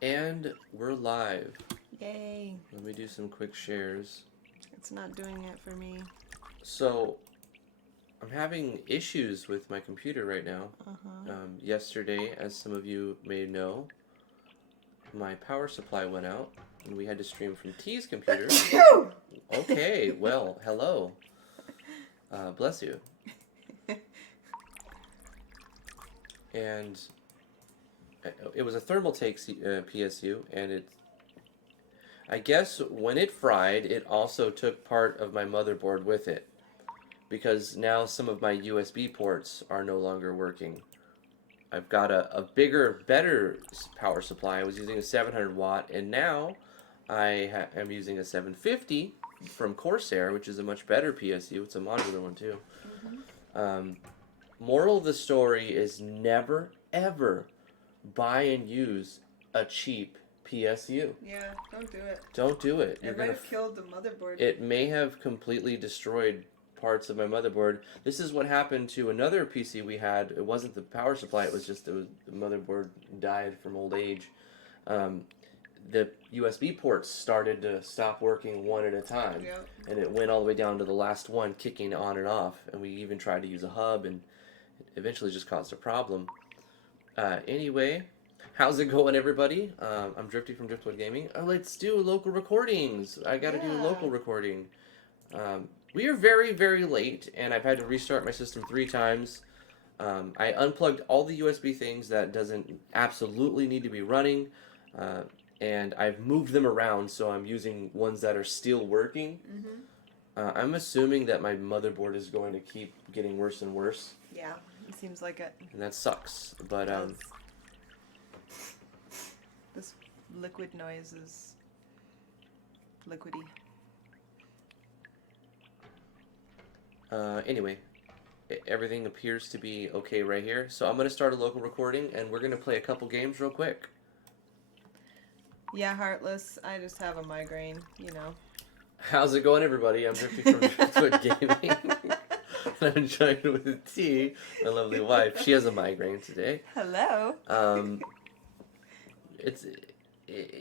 And we're live. Yay. Let me do some quick shares. It's not doing it for me. So, I'm having issues with my computer right now. Yesterday, as some of you may know, my power supply went out and we had to stream from T's computer. Okay, well, hello. Bless you. And it was a thermal take PSU, and I guess when it fried, it also took part of my motherboard with it, because now some of my USB ports are no longer working. I've got a bigger, better power supply. I was using a 700 watt, and now I am using a 750 from Corsair, which is a much better PSU. It's a modular one too. Moral of the story is never, ever buy and use a cheap PSU. Yeah, don't do it. Don't do it. It might have killed the motherboard. It may have completely destroyed parts of my motherboard. This is what happened to another PC we had. It wasn't the power supply. It was the motherboard died from old age. The USB ports started to stop working one at a time. Yep. And it went all the way down to the last one, kicking on and off. And we even tried to use a hub, and it eventually just caused a problem. Anyway, how's it going, everybody? I'm Drifty from Driftwood Gaming. Let's do local recordings. I got to do a local recording. We are very, very late, and I've had to restart my system 3 times. I unplugged all the USB things that doesn't absolutely need to be running, and I've moved them around, so I'm using ones that are still working. I'm assuming that my motherboard is going to keep getting worse and worse. Yeah, it seems like it. And that sucks, but this liquid noise is liquidy. Anyway, everything appears to be okay right here. So I'm going to start a local recording, and we're going to play a couple games real quick. Yeah, Heartless. I just have a migraine, you know. How's it going, everybody? I'm Drifty from Driftwood Gaming. I'm joined with T, my lovely wife. She has a migraine today. Hello.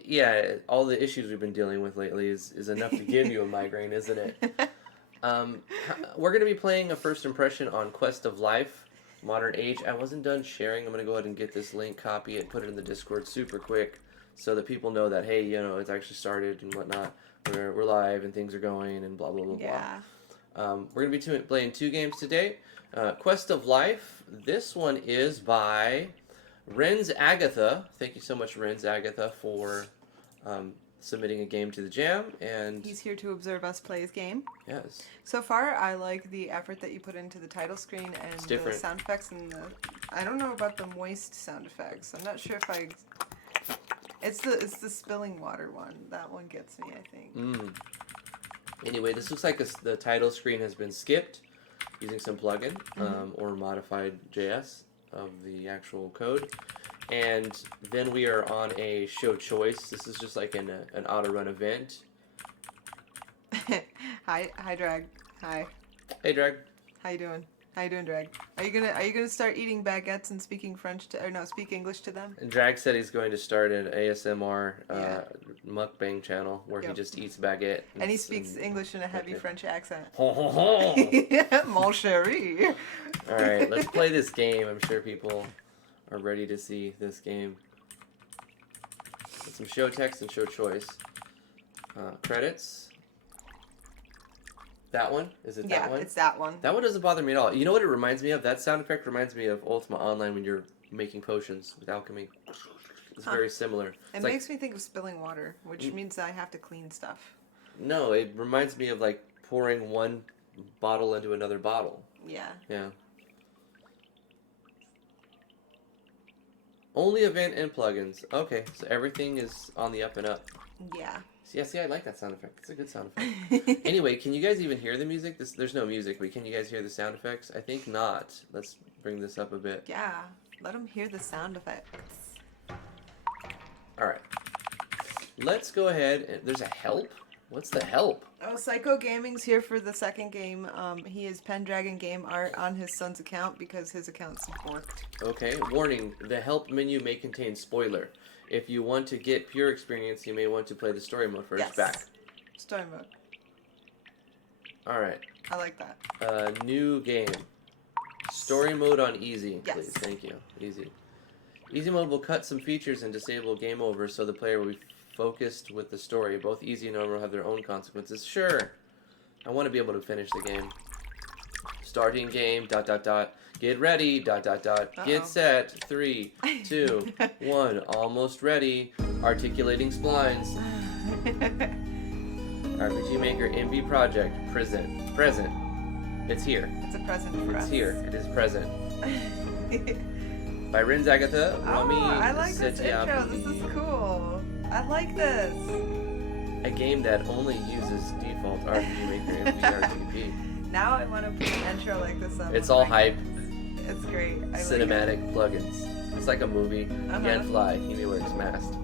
Yeah, all the issues we've been dealing with lately is enough to give you a migraine, isn't it? We're going to be playing a first impression on Quest of Life, Modern Age. I wasn't done sharing. I'm going to go ahead and get this link, copy it, put it in the Discord super quick so that people know that, hey, you know, it's actually started and whatnot. We're live and things are going and blah, blah, blah, Yeah. blah. We're going to be playing 2 games today. Quest of Life. This one is by Renz Agatha. Thank you so much, Renz Agatha, for submitting a game to the jam, and He's here to observe us play his game. yes, So far, I like the effort that you put into the title screen and the different. sound effects and I don't know about the moist sound effects. I'm not sure if I. It's the spilling water one. That one gets me, I think. Anyway, this looks like the title screen has been skipped using some plugin or modified JS of the actual code. And then we are on a show choice. This is just like an auto run event. Hi, Drag. Hi. Hey, Drag. How you doing? How you doing, Drag? Are you gonna start eating baguettes and speaking French speak English to them? And Drag said he's going to start an ASMR Yeah. mukbang channel where he Yep. just eats baguette. And he speaks English in a heavy French accent. Ho, ho, ho. Mon chéri. All right, let's play this game. I'm sure people are ready to see this game. With some show text and show choice. Credits. That one? Is it that Yeah, one? it's that one. That one doesn't bother me at all. You know what it reminds me of? That sound effect reminds me of Ultima Online when you're making potions with alchemy. It's very similar. It makes me think of spilling water, which means I have to clean stuff. No, it reminds me of like pouring one bottle into another bottle. Yeah. Yeah. Only event and plugins. Okay, so everything is on the up and up. Yeah. See, I like that sound effect. It's a good sound effect. Anyway, can you guys even hear the music? There's no music, but can you guys hear the sound effects? I think not. Let's bring this up a bit. Yeah. Let them hear the sound effects. All right. Let's go ahead and there's a help. What's the help? Oh, Psycho Gaming's here for the second game. He is Pendragon Game Art on his son's account because his account's forked. Okay. Warning: the help menu may contain spoiler. If you want to get pure experience, you may want to play the story mode first. Yes. Back. Story mode. All right. I like that. New game. Story mode on easy, Yes. please. Thank you. Easy. Easy mode will cut some features and disable game over so the player will be focused with the story. Both easy and normal have their own consequences. Sure. I want to be able to finish the game. Starting game, ... Get ready, ... Get set, 3, 2, 1. Almost ready. Articulating splines. RPG Maker MV Project. Present. It's here. It's a present for us. It's here. It is present. By Rins Agatha, Rami I like this intro. Setiabi. This is cool. I like this. A game that only uses default RPG Maker MVRTP. Now I want to put an intro like this on. It's one all of my hype. games. It's great. I Cinematic plugins. It's like a movie. Uh-huh. Can't fly. He works masked.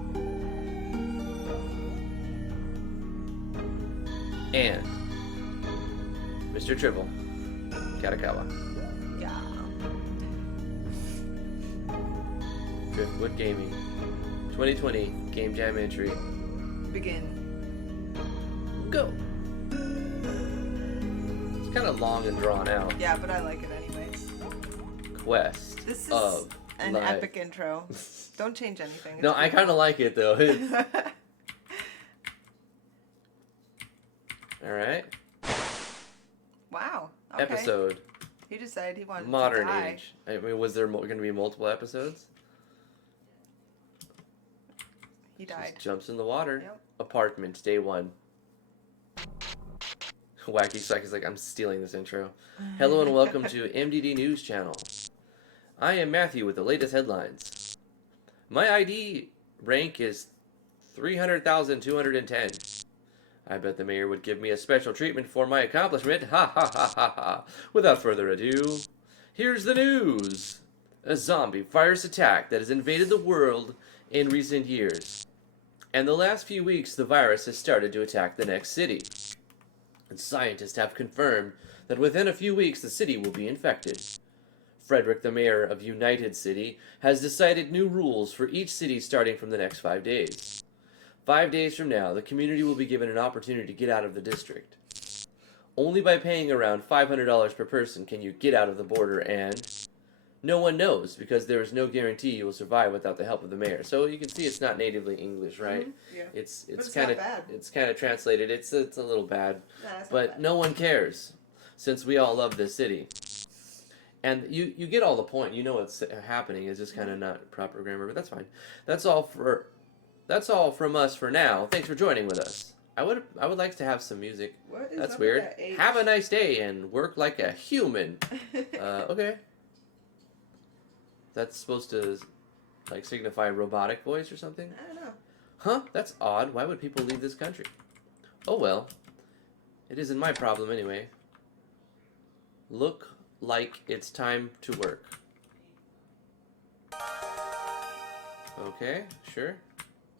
And Mr. Tribble. Katakawa. Like it. Yeah. Driftwood Gaming. 2020 Game Jam entry. Begin. Go. It's kind of long and drawn out. Yeah, but I like it anyways. Quest This is of an life. epic intro. Don't change anything. No, I kind of like it though. All right. Wow. Okay. Episode. He decided he wanted Modern to die. age. I mean, was there going to be multiple episodes? He died. Just jumps in the water. Yep. Apartment, day 1. Wacky Psych is like, I'm stealing this intro. Hello and welcome to MDD News Channel. I am Matthew with the latest headlines. My ID rank is 300,210. I bet the mayor would give me a special treatment for my accomplishment. Ha ha ha ha ha. Without further ado, here's the news. A zombie virus attack that has invaded the world in recent years. And the last few weeks, the virus has started to attack the next city. And scientists have confirmed that within a few weeks, the city will be infected. Frederick, the mayor of United City, has decided new rules for each city starting from the next 5 days. 5 days from now, the community will be given an opportunity to get out of the district. Only by paying around $500 per person can you get out of the border, and no one knows because there is no guarantee you will survive without the help of the mayor. So you can see it's not natively English, right? Mm-hmm. Yeah. It's But it's kind of not bad. it's kind of translated. It's a little bad, Nah, it's not but bad. no one cares since we all love this city. And you get all the point. You know what's happening. It's just kind of not proper grammar, but that's fine. That's all from us for now. Thanks for joining with us. I would like to have some music. What is That's up weird. With that H? Have a nice day and work like a human. Okay. That's supposed to like signify robotic voice or something? I don't know. Huh? That's odd. Why would people leave this country? Oh well. It isn't my problem anyway. Look like it's time to work. Okay, sure.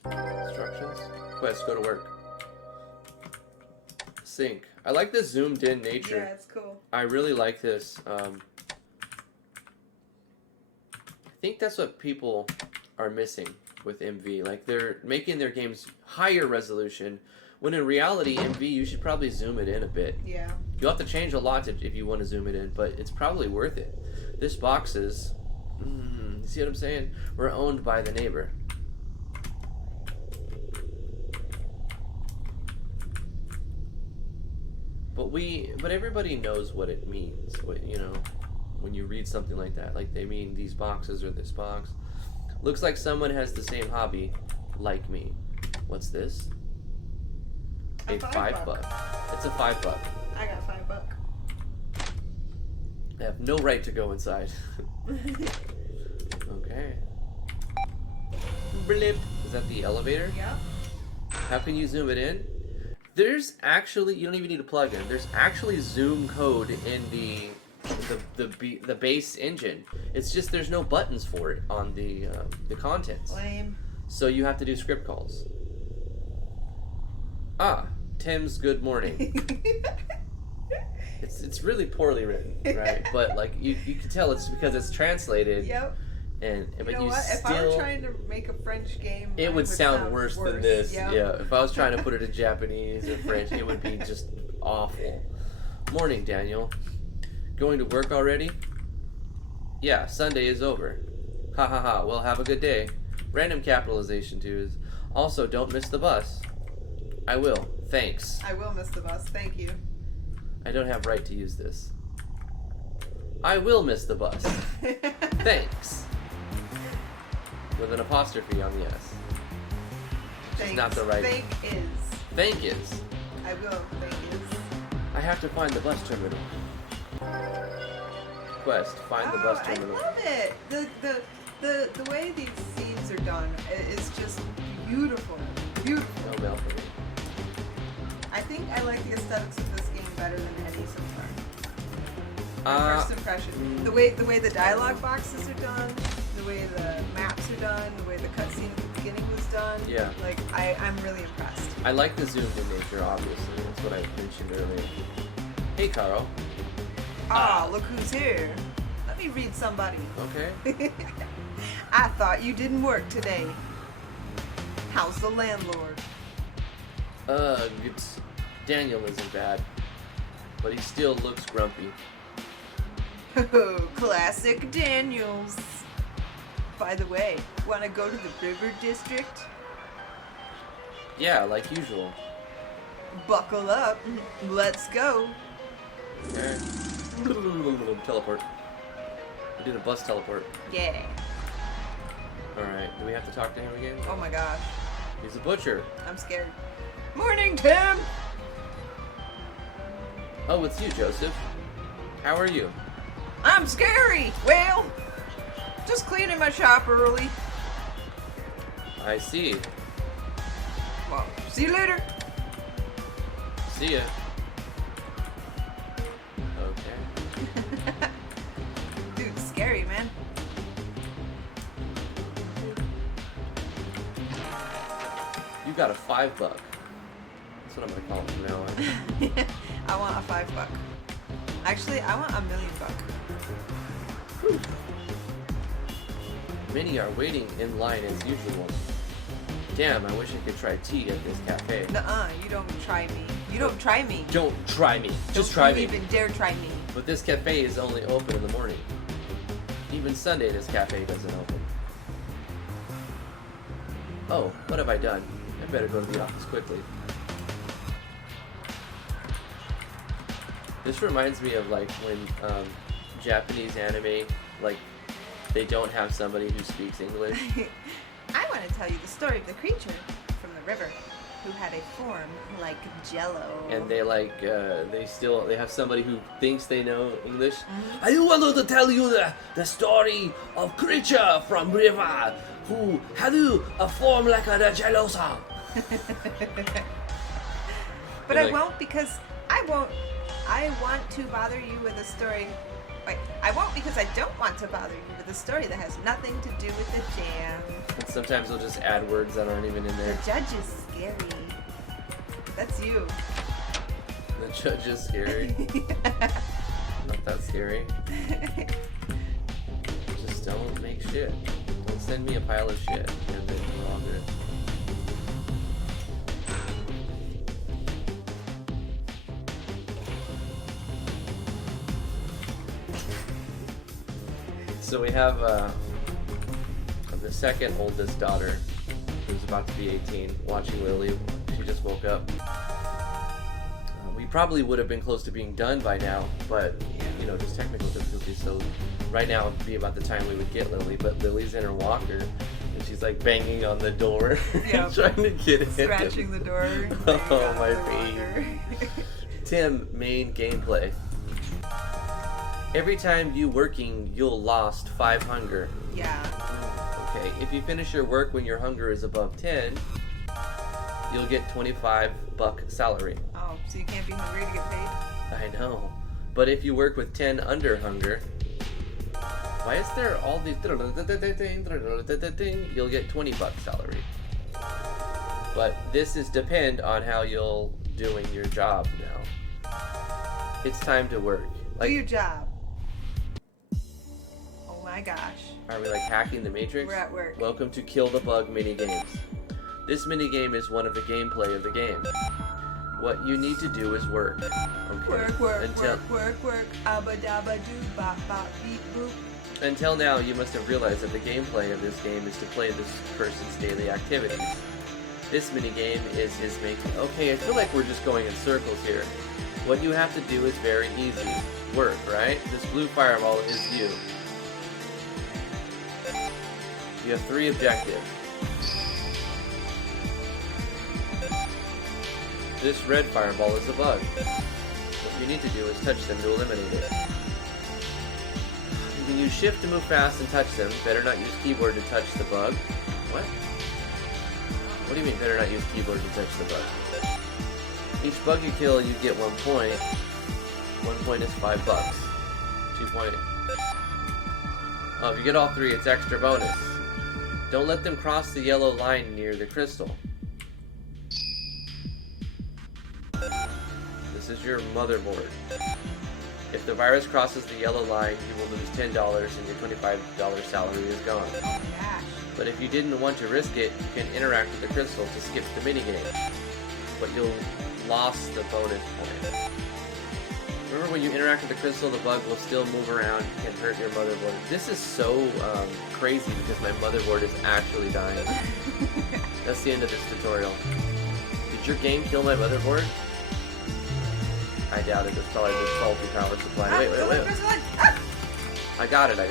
Instructions. Quest, go to work. Sync. I like this zoomed in nature. Yeah, it's cool. I really like this. I think that's what people are missing with MV. Like, they're making their games higher resolution, when in reality, MV, you should probably zoom it in a bit. Yeah. You'll have to change a lot if you want to zoom it in, but it's probably worth it. This box is... you see what I'm saying? We're owned by the neighbor. But everybody knows what it means. What, you know, when you read something like that, like they mean these boxes or this box. Looks like someone has the same hobby, like me. What's this? A A $5. $5. It's a $5. I got $5. I have no right to go inside. Okay. Blip. Is that the elevator? Yep. How can you zoom it in? There's actually, you don't even need a plugin. There's actually zoom code in the base engine. It's just there's no buttons for it on the contents. Lame. So you have to do script calls. Ah, Tim's good morning. It's really poorly written, right? But like you can tell it's because it's translated. Yep. You but know you what? If I were still, trying to make a French game, it mine would sound worse than this. Yep. Yeah, if I was trying to put it in Japanese or French, it would be just awful. Morning, Daniel. Going to work already? Yeah, Sunday is over. Ha ha ha. Well, have a good day. Random capitalization too is. Also, don't miss the bus. I will. Thanks. I will miss the bus. Thank you. I don't have right to use this. I will miss the bus. Thanks. With an apostrophe on the S. Thanks. Not the right. Thank is. Thank is. I will. Thank is. I have to find the bus terminal. Quest. Find the bus terminal. I love it. The way these scenes are done is just beautiful. Beautiful. No mail for me. I think I like the aesthetics of this game better than any so far. First impression. The way the dialogue boxes are done, the way the maps are done, the way the cutscene at the beginning was done. Yeah. Like I'm really impressed. I like the zoomed in nature, obviously. That's what I mentioned earlier. Hey, Carl. Ah, look who's here. Let me read somebody. Okay. I thought you didn't work today. How's the landlord? It's Daniel isn't bad, but he still looks grumpy. Oh, classic Daniels. By the way, wanna go to the River District? Yeah, like usual. Buckle up. Let's go. Okay. Teleport. We did a bus teleport. Yeah. Alright, do we have to talk to him again? Oh my gosh. He's a butcher. I'm scared. Morning, Tim! Oh, it's you, Joseph. How are you? I'm scary! Well, just cleaning my shop early. I see. Well, see you later. See ya. Okay. Dude, scary, man. You got a $5. That's what I'm gonna call it from now on. I want a $5. Actually, I want $1 million. Whew. Many are waiting in line as usual. Damn, I wish I could try tea at this cafe. Nuh-uh, you don't try me. You don't try me. Don't try me. Just Don't try you me. even dare try me. But this cafe is only open in the morning. Even Sunday this cafe doesn't open. Oh, what have I done? I better go to the office quickly. This reminds me of like when Japanese anime, like they don't have somebody who speaks English. I want to tell you the story of the creature from the river who had a form like jello. And they like they have somebody who thinks they know English. I wanted to tell you the story of creature from river who had a form like a jello song. But like, I won't because I won't. I want to bother you with a story. Wait, I won't because I don't want to bother you with a story that has nothing to do with the jam. And sometimes they'll just add words that aren't even in there. The judge is scary. That's you. The judge is scary. Not that scary. Just don't make shit. Don't send me a pile of shit and then I'll do it. So we have the second oldest daughter, who's about to be 18, watching Lily. She just woke up. We probably would have been close to being done by now, but you know, just technical difficulties. So right now would be about the time we would get Lily, but Lily's in her walker, and she's like banging on the door, Yep. trying to get in. Scratching the door. Oh my baby. Tim, main gameplay. Every time you working, you'll lost 5 hunger. Yeah. Okay, if you finish your work when your hunger is above 10, you'll get $25 salary. Oh, so you can't be hungry to get paid? I know. But if you work with 10 under hunger, why is there all these... You'll get $20 salary. But this is depend on how you're doing your job now. It's time to work. Do your job. Oh my gosh. Are we like hacking the Matrix? We're at work. Welcome to Kill the Bug minigames. This minigame is one of the gameplay of the game. What you need to do is work. Okay. Work. Abba dabba doo bop bop beep boop. Until now, you must have realized that the gameplay of this game is to play this person's daily activities. This minigame is his making. Okay, I feel like we're just going in circles here. What you have to do is very easy. Work, right? This blue fireball is you. You have 3 objectives. This red fireball is a bug. What you need to do is touch them to eliminate it. You can use shift to move fast and touch them. Better not use keyboard to touch the bug. What? What do you mean better not use keyboard to touch the bug? Each bug you kill, you get 1 point. 1 point is $5. 2 point. Oh, if you get all 3, it's extra bonus. Don't let them cross the yellow line near the crystal. This is your motherboard. If the virus crosses the yellow line, you will lose $10 and your $25 salary is gone. Oh my gosh. But if you didn't want to risk it, you can interact with the crystal to skip the minigame. But you'll lost the bonus point. Remember when you interact with the crystal, the bug will still move around and hurt your motherboard. This is so crazy because my motherboard is actually dying. That's the end of this tutorial. Did your game kill my motherboard? I doubt it. It's probably the faulty power supply. Wait. I got it. I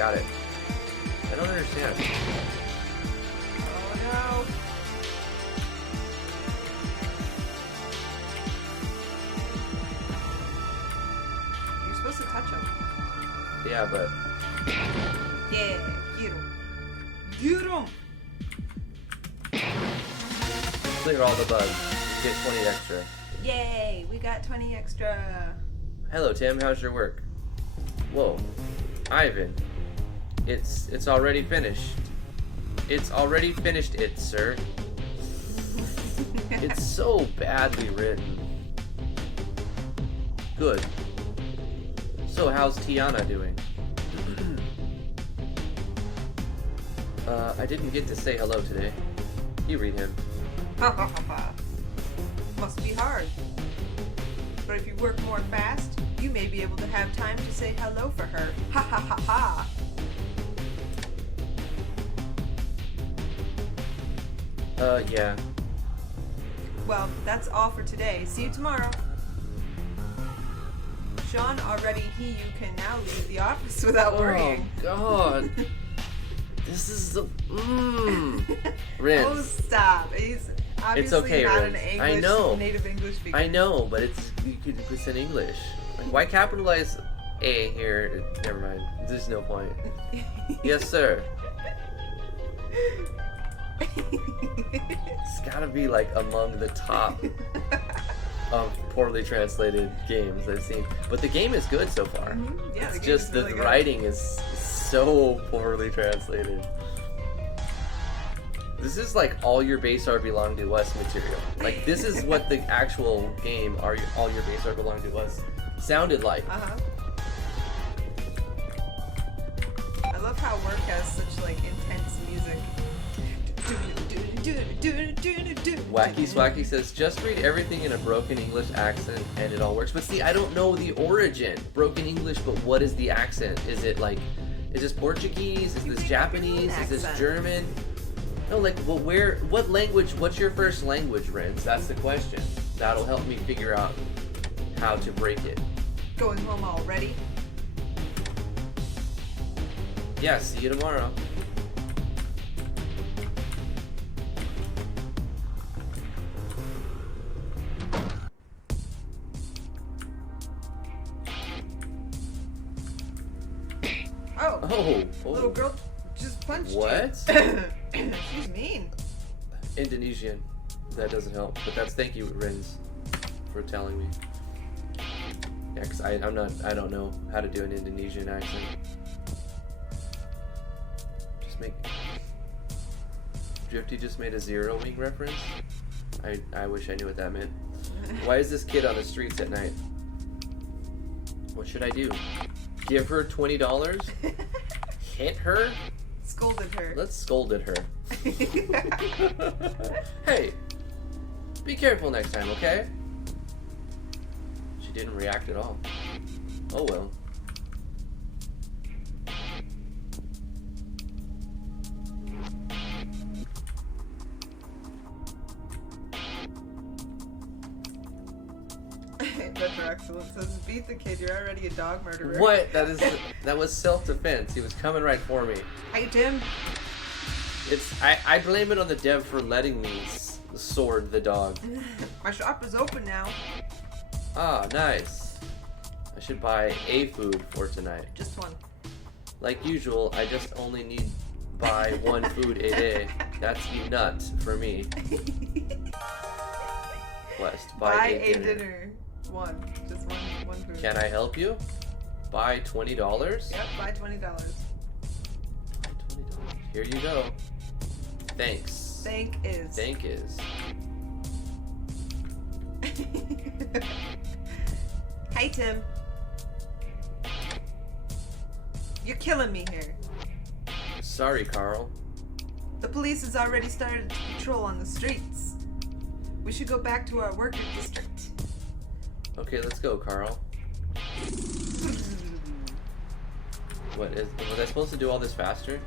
don't understand. Oh no. You're supposed to touch him. Yeah, but... Yeah, get him. Get him! Clear all the bugs. You get 20 extra. Yay, we got 20 extra. Hello, Tim. How's your work? Whoa. Ivan. It's already finished. It's already finished it, sir. It's so badly written. Good. So, how's Tiana doing? I didn't get to say hello today. You read him. Must be hard. But if you work more fast, you may be able to have time to say hello for her. Ha ha ha ha. Yeah. Well, that's all for today. See you tomorrow. Sean already you can now leave the office without worrying. Oh, God. This is the... Rinse. Oh, stop. He's obviously It's okay, not Rinse. an English, I know. native English speaker. I know, but it's in English. Like, why capitalize A here? Never mind. There's no point. Yes, sir. It's gotta be like among the top of poorly translated games I've seen. But the game is good so far. Mm-hmm. Yeah, it's the just really the good. writing is so poorly translated. This is like all your base are belong to us material. Like this is what the actual game all your base are belong to us sounded like. Uh-huh. I love how work has such like intense music. Wacky Swacky says, just read everything in a broken English accent and it all works. But see, I don't know the origin. Broken English, but what is the accent? Is it like, is this Portuguese? Is this Japanese? Is this German? No, like, well, what language, what's your first language, Renz? That's the question. That'll help me figure out how to break it. Going home already? Yeah, see you tomorrow. Oh, Little girl just punched what? you. She's mean. Indonesian. That doesn't help. But thank you, Renz, for telling me. Yeah, because I don't know how to do an Indonesian accent. Drifty just made a Zero Wing reference. I wish I knew what that meant. Why is this kid on the streets at night? What should I do? Give her $20? hit her? Scolded her. Let's scolded her. Hey, be careful next time, okay? She didn't react at all. Oh well. Dr. Excellence says, beat the kid, you're already a dog murderer. What? That was self-defense. He was coming right for me. Hey, Tim. I blame it on the dev for letting me sword the dog. My shop is open now. Ah, nice. I should buy a food for tonight. Just one. Like usual, I just only need buy one food a day. That's enough for me. Quest. Buy a dinner. One. Just one food. Can I help you? Buy $20? Yep, buy $20. Buy $20. Here you go. Thanks. Thank is. Thank is. Hey, Tim. You're killing me here. Sorry, Carl. The police has already started to patrol on the streets. We should go back to our worker district. Okay, let's go, Carl. Was I supposed to do all this faster?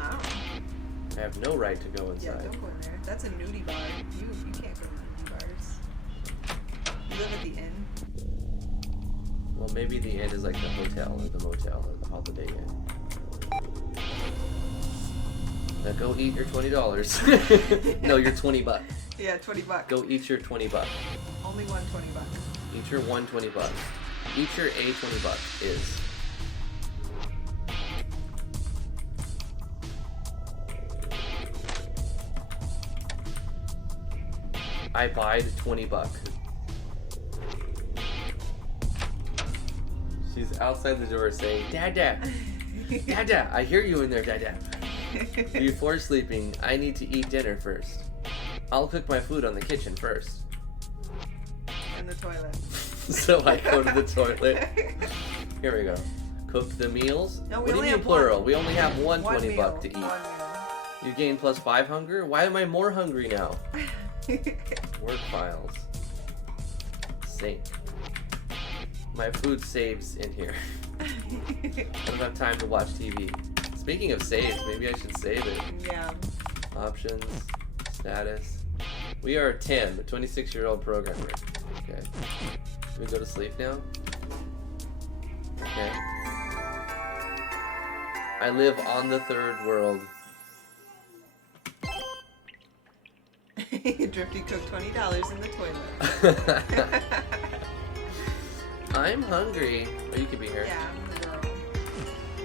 I don't know. I have no right to go inside. Yeah, don't go in there. That's a nudie bar. You can't go to nudie bars. You live at the inn. Well, maybe the inn is like the hotel or the motel or the Holiday Inn. Now go eat your $20. No, your $20. Yeah, $20. Go eat your $20. Only one $20. Eat your $20. Eat your a $20 is. I buyed $20. She's outside the door saying, Dada! Dada! I hear you in there, Dada. Before sleeping, I need to eat dinner first. I'll cook my food on the kitchen first. In the toilet. So I go to the toilet. Here we go. Cook the meals. No, what do you mean plural? We only have one $20 to eat. One meal. You gain +5 hunger? Why am I more hungry now? Work files. Save. My food saves in here. I don't have time to watch TV. Speaking of saves, maybe I should save it. Yeah. Options. Status. We are Tim, a 26-year-old programmer. Okay. Can we go to sleep now? Okay. I live on the third world. Drifty cooked $20 in the toilet. I'm hungry. Oh, you could be here. Yeah, I'm the girl.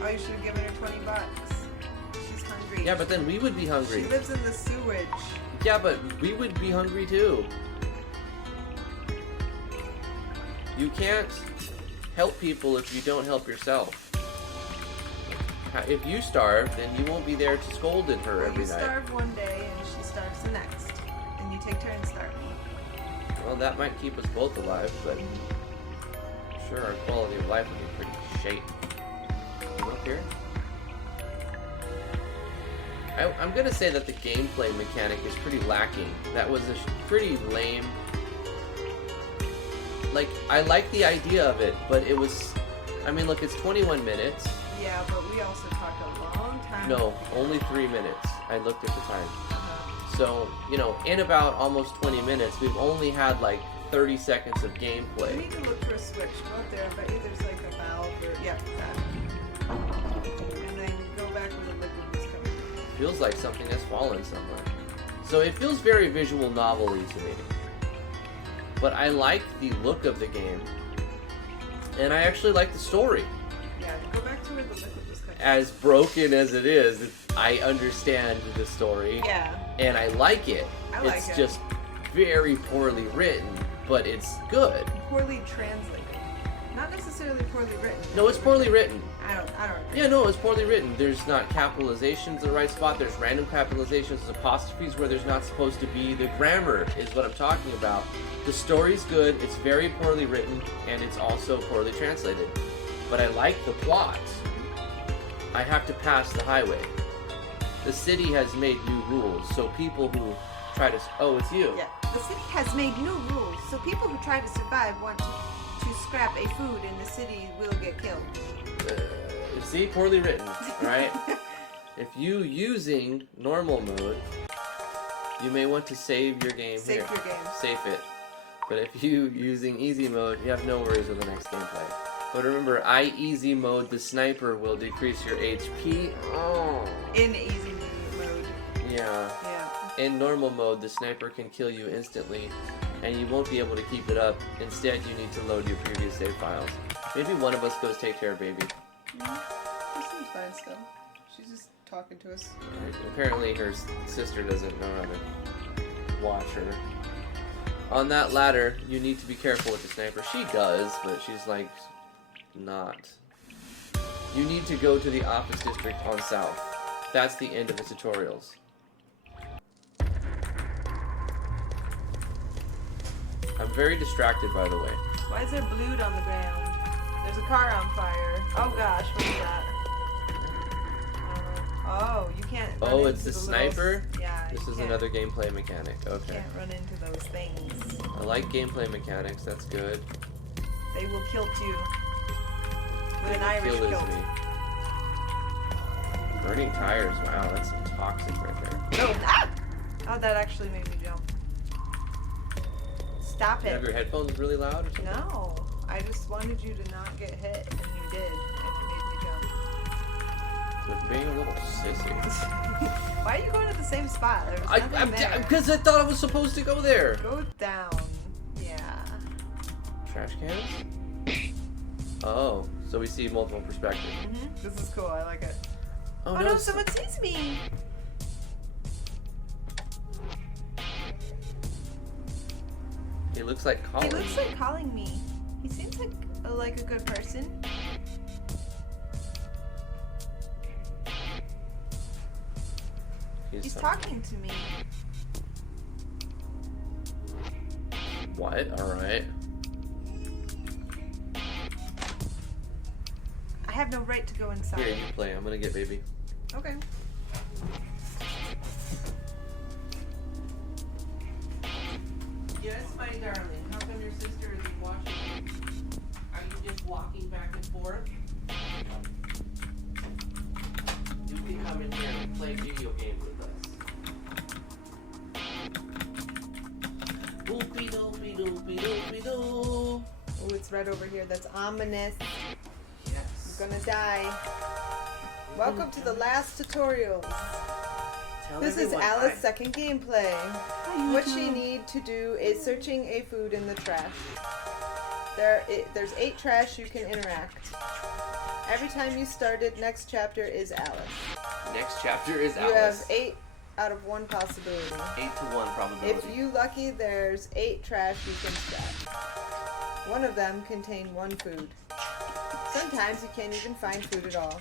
Oh, you should have given her $20. She's hungry. Yeah, but then we would be hungry. She lives in the sewage. Yeah, but we would be hungry too. You can't help people if you don't help yourself. If you starve, then you won't be there to scold at her every night. You starve one day and she starves the next. And you take turns starving. Well, that might keep us both alive, but I'm sure our quality of life would be pretty shite. Come up here. I'm gonna say that the gameplay mechanic is pretty lacking. That was a pretty lame. Like, I like the idea of it, but it was. I mean, look, it's 21 minutes. Yeah, but we also talked a long time. No, only 3 minutes. I looked at the time. Uh-huh. So, you know, in about almost 20 minutes, we've only had like 30 seconds of gameplay. We need to look for a switch. Go up there. I bet you there's like a valve or. Yeah, that. And then go back where the liquid was coming. Feels like something has fallen somewhere. So it feels very visual novel-y to me. But I like the look of the game. And I actually like the story. Yeah, go back to where the liquid was coming. As broken as it is, I understand the story. Yeah. And I like it. I like it's it. just very poorly written, but it's good. Poorly translated. Not necessarily poorly written. No, it's poorly written. I don't agree. Yeah, no, it's poorly written. There's not capitalizations in the right spot. There's random capitalizations, there's apostrophes where there's not supposed to be. The grammar is what I'm talking about. The story's good, it's very poorly written, and it's also poorly translated. But I like the plot. I have to pass the highway. The city has made new rules, so people who try to... Oh, it's you. Yeah. The city has made new rules, so people who try to survive want to scrap a food in the city will get killed. See? Poorly written, right? If you using normal mode, you may want to save your game Save here. your game. Save it. But if you using easy mode, you have no worries with the next gameplay. But remember, easy mode, the sniper will decrease your HP. Oh. In easy mode. Yeah. Yeah. In normal mode, the sniper can kill you instantly, and you won't be able to keep it up. Instead, you need to load your previous save files. Maybe one of us goes take care of baby. She seems fine still. She's just talking to us. Right. Apparently, her sister doesn't know how to watch her. On that ladder, you need to be careful with the sniper. She does, but she's like, not. You need to go to the office district on south. That's the end of the tutorials. I'm very distracted, by the way. Why is there blood on the ground? There's a car on fire. Oh gosh, what is that? Oh, you can't run Oh, into it's the little... sniper? Yeah, This you is can't- another gameplay mechanic. You Okay. can't run into those things. I like gameplay mechanics. That's good. They will kill you. With an Irish Kill is kilt. me. Burning tires. Wow, that's toxic right there. No! Ah! Oh, that actually made me jump. Stop You have it. your headphones really loud or something? No. I just wanted you to not get hit, and you did, and it made me jump. With being a little sissy. Why are you going to the same spot? There's nothing there. Because I thought I was supposed to go there. Go down. Yeah. Trash cans? Oh, so we see multiple perspectives. This is cool. I like it. Oh, Oh no, someone sees me. He looks like He Colin. looks like calling me. He seems like a good person. He's talking to me. What? Alright. I have no right to go inside. Here, you play. I'm gonna get baby. Okay. Yes, my darling. How come your sister isn't watching? Are you just walking back and forth? You can come in here and play video games with us. Boopy doopy doopy doopy doo. Oh, it's red over here. That's ominous. Yes. I'm gonna die. Welcome to the last tutorial. This is Alice's second gameplay. What she need to do is searching a food in the trash. There's 8 trash you can interact. Every time you started, next chapter is Alice. Next chapter is You have Alice. 8 out of 1 possibility. 8 to 1 probability. If you lucky, there's 8 trash you can scrap. One of them contain 1 food. Sometimes you can't even find food at all.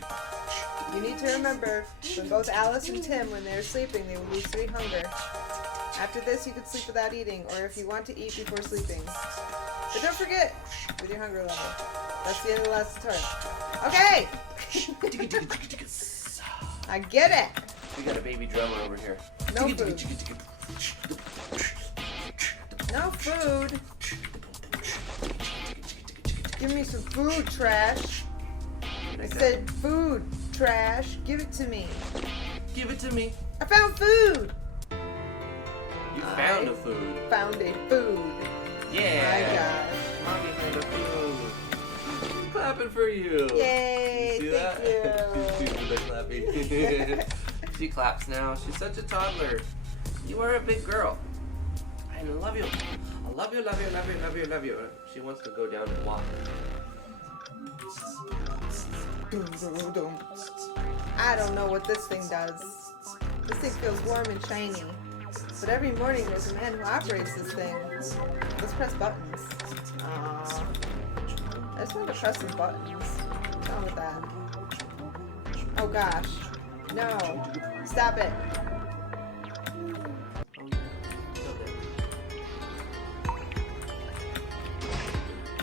You need to remember, when both Alice and Tim, when they're sleeping, they will lose 3 hunger. After this, you can sleep without eating, or if you want to eat before sleeping. But don't forget, with your hunger level. That's the end of the last tutorial. Okay! I get it! We got a baby drummer over here. No food. No food. Give me some food, trash. I said food, trash. Give it to me. Give it to me. I found food! You found a food. Found a food. Yeah. My gosh. Mommy found a food. Clapping for you. Yay, See thank that? you. They're clapping. She claps now. She's such a toddler. You are a big girl. I love you. I love you, love you, love you, love you, love you. She wants to go down and walk. I don't know what this thing does. This thing feels warm and shiny. But every morning there's a man who operates this thing. Let's press buttons. Aww. I just want to press some buttons. What's wrong with that? Oh gosh. No. Stop it.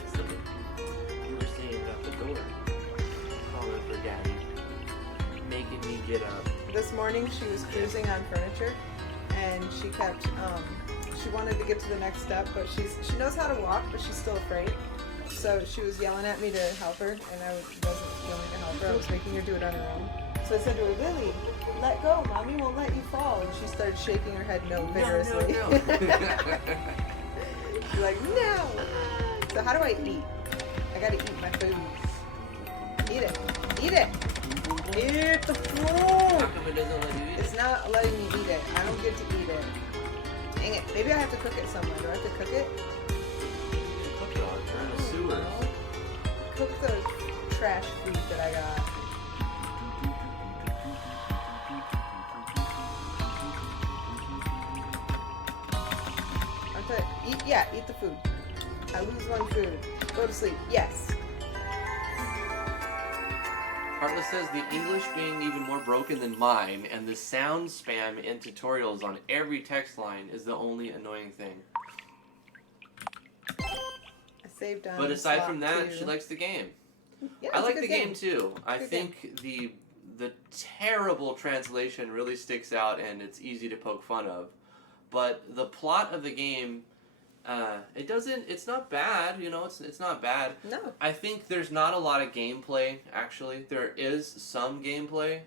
You were saying about the door. Calling for daddy. Get up. This morning she was cruising on furniture, and she kept, she wanted to get to the next step, but she knows how to walk, but she's still afraid. So she was yelling at me to help her, and I wasn't willing to help her. I was making her do it on her own. So I said to her, Lily, let go. Mommy won't let you fall. And she started shaking her head no vigorously. No. She's like, no. So how do I eat? I gotta eat my food. Eat it. Eat it. Eat the food. How come it doesn't let you eat It's not letting me eat it. I don't get to eat it. Dang it. Maybe I have to cook it somewhere. Do I have to cook it? Cook it on. You're in the sewers. No. Cook the trash food that I got. Eat the food. I lose one food. Go to sleep. Yes. Heartless says the English being even more broken than mine, and the sound spam in tutorials on every text line is the only annoying thing. I saved on. But aside slot from that, 2. she likes the game. Yeah, I it's a like good the game too. I Good think the terrible translation really sticks out, and it's easy to poke fun of. But the plot of the game, it's not bad, it's not bad. No. I think there's not a lot of gameplay, actually. There is some gameplay.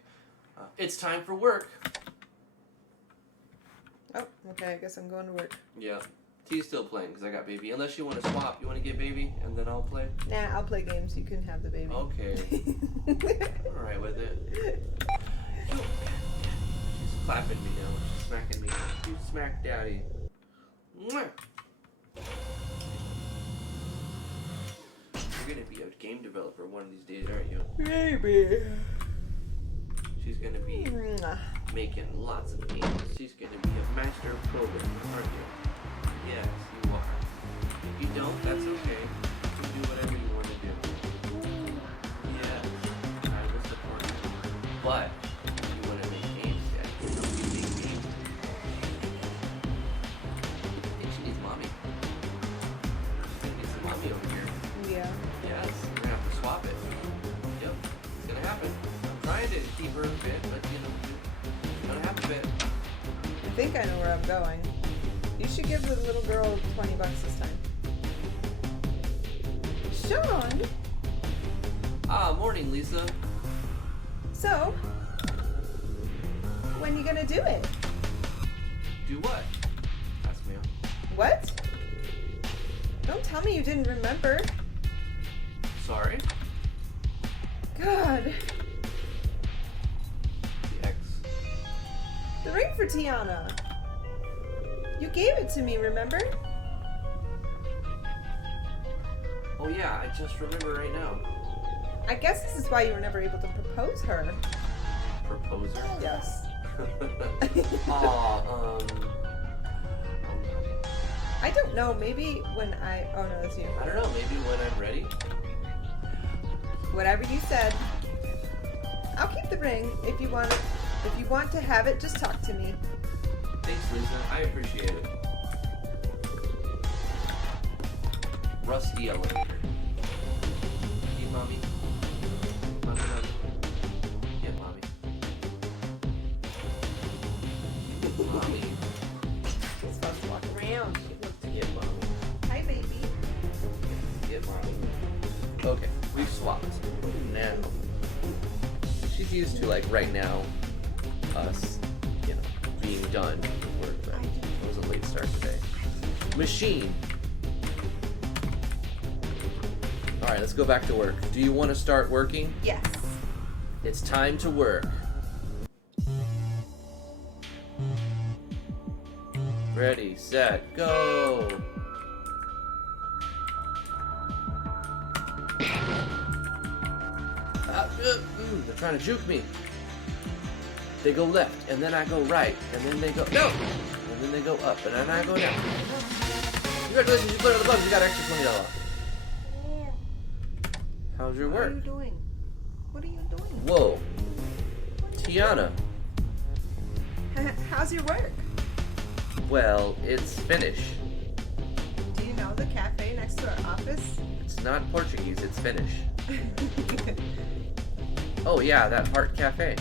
It's time for work. Oh, okay. I guess I'm going to work. Yeah. T's still playing because I got baby. Unless you want to swap. You want to get baby and then I'll play? Nah, I'll play games. You can have the baby. Okay. Alright with it. She's clapping me now. She's smacking me. You smack daddy. Mwah. You're going to be a game developer one of these days, aren't you? Baby. She's going to be making lots of games. She's going to be a master programmer, aren't you? Yes, you are. If you don't, that's okay. You can do whatever you want to do. Yes, I will support you. But if you want to make games, Dad, you don't be making games. I think she needs mommy. She needs some mommy over here. Yeah. Yes, we're gonna have to swap it. Yep, it's gonna happen. I'm trying to keep her a bit, but you're gonna have a bit. I think I know where I'm going. You should give the little girl $20 this time. Sean! Ah, morning, Lisa. So, when you gonna do it? Do what? Ask me. What? Don't tell me you didn't remember. Sorry. God. The X. The ring for Tiana. You gave it to me, remember? Oh yeah, I just remember right now. I guess this is why you were never able to propose her. Proposer? Yes. Aw, I don't know, maybe when I... Oh no, that's you. I don't know, maybe when I'm ready. Whatever you said. I'll keep the ring if you want it. If you want to have it, just talk to me. Thanks, Lisa. I appreciate it. Rusty elevator. Hey, mommy. Mommy. Get mommy. Mommy. She's supposed to walk around. She wants to get mommy. Hi, baby. Get mommy. Okay, we've swapped. Now. She's used to, like, right now, us, being done with work, but it was a late start today. Machine. Alright, let's go back to work. Do you want to start working? Yes. It's time to work. Ready, set, go! They're trying to juke me. They go left, and then I go right, and then they go no, and then they go up, and then I go down. Congratulations, you cleared all the bugs. You got extra $20. How's your What are you work? doing? What are you doing? Whoa, Tiana. How's your work? Well, it's Finnish. Do you know the cafe next to our office? It's not Portuguese. It's Finnish. Oh yeah, that Heart Cafe.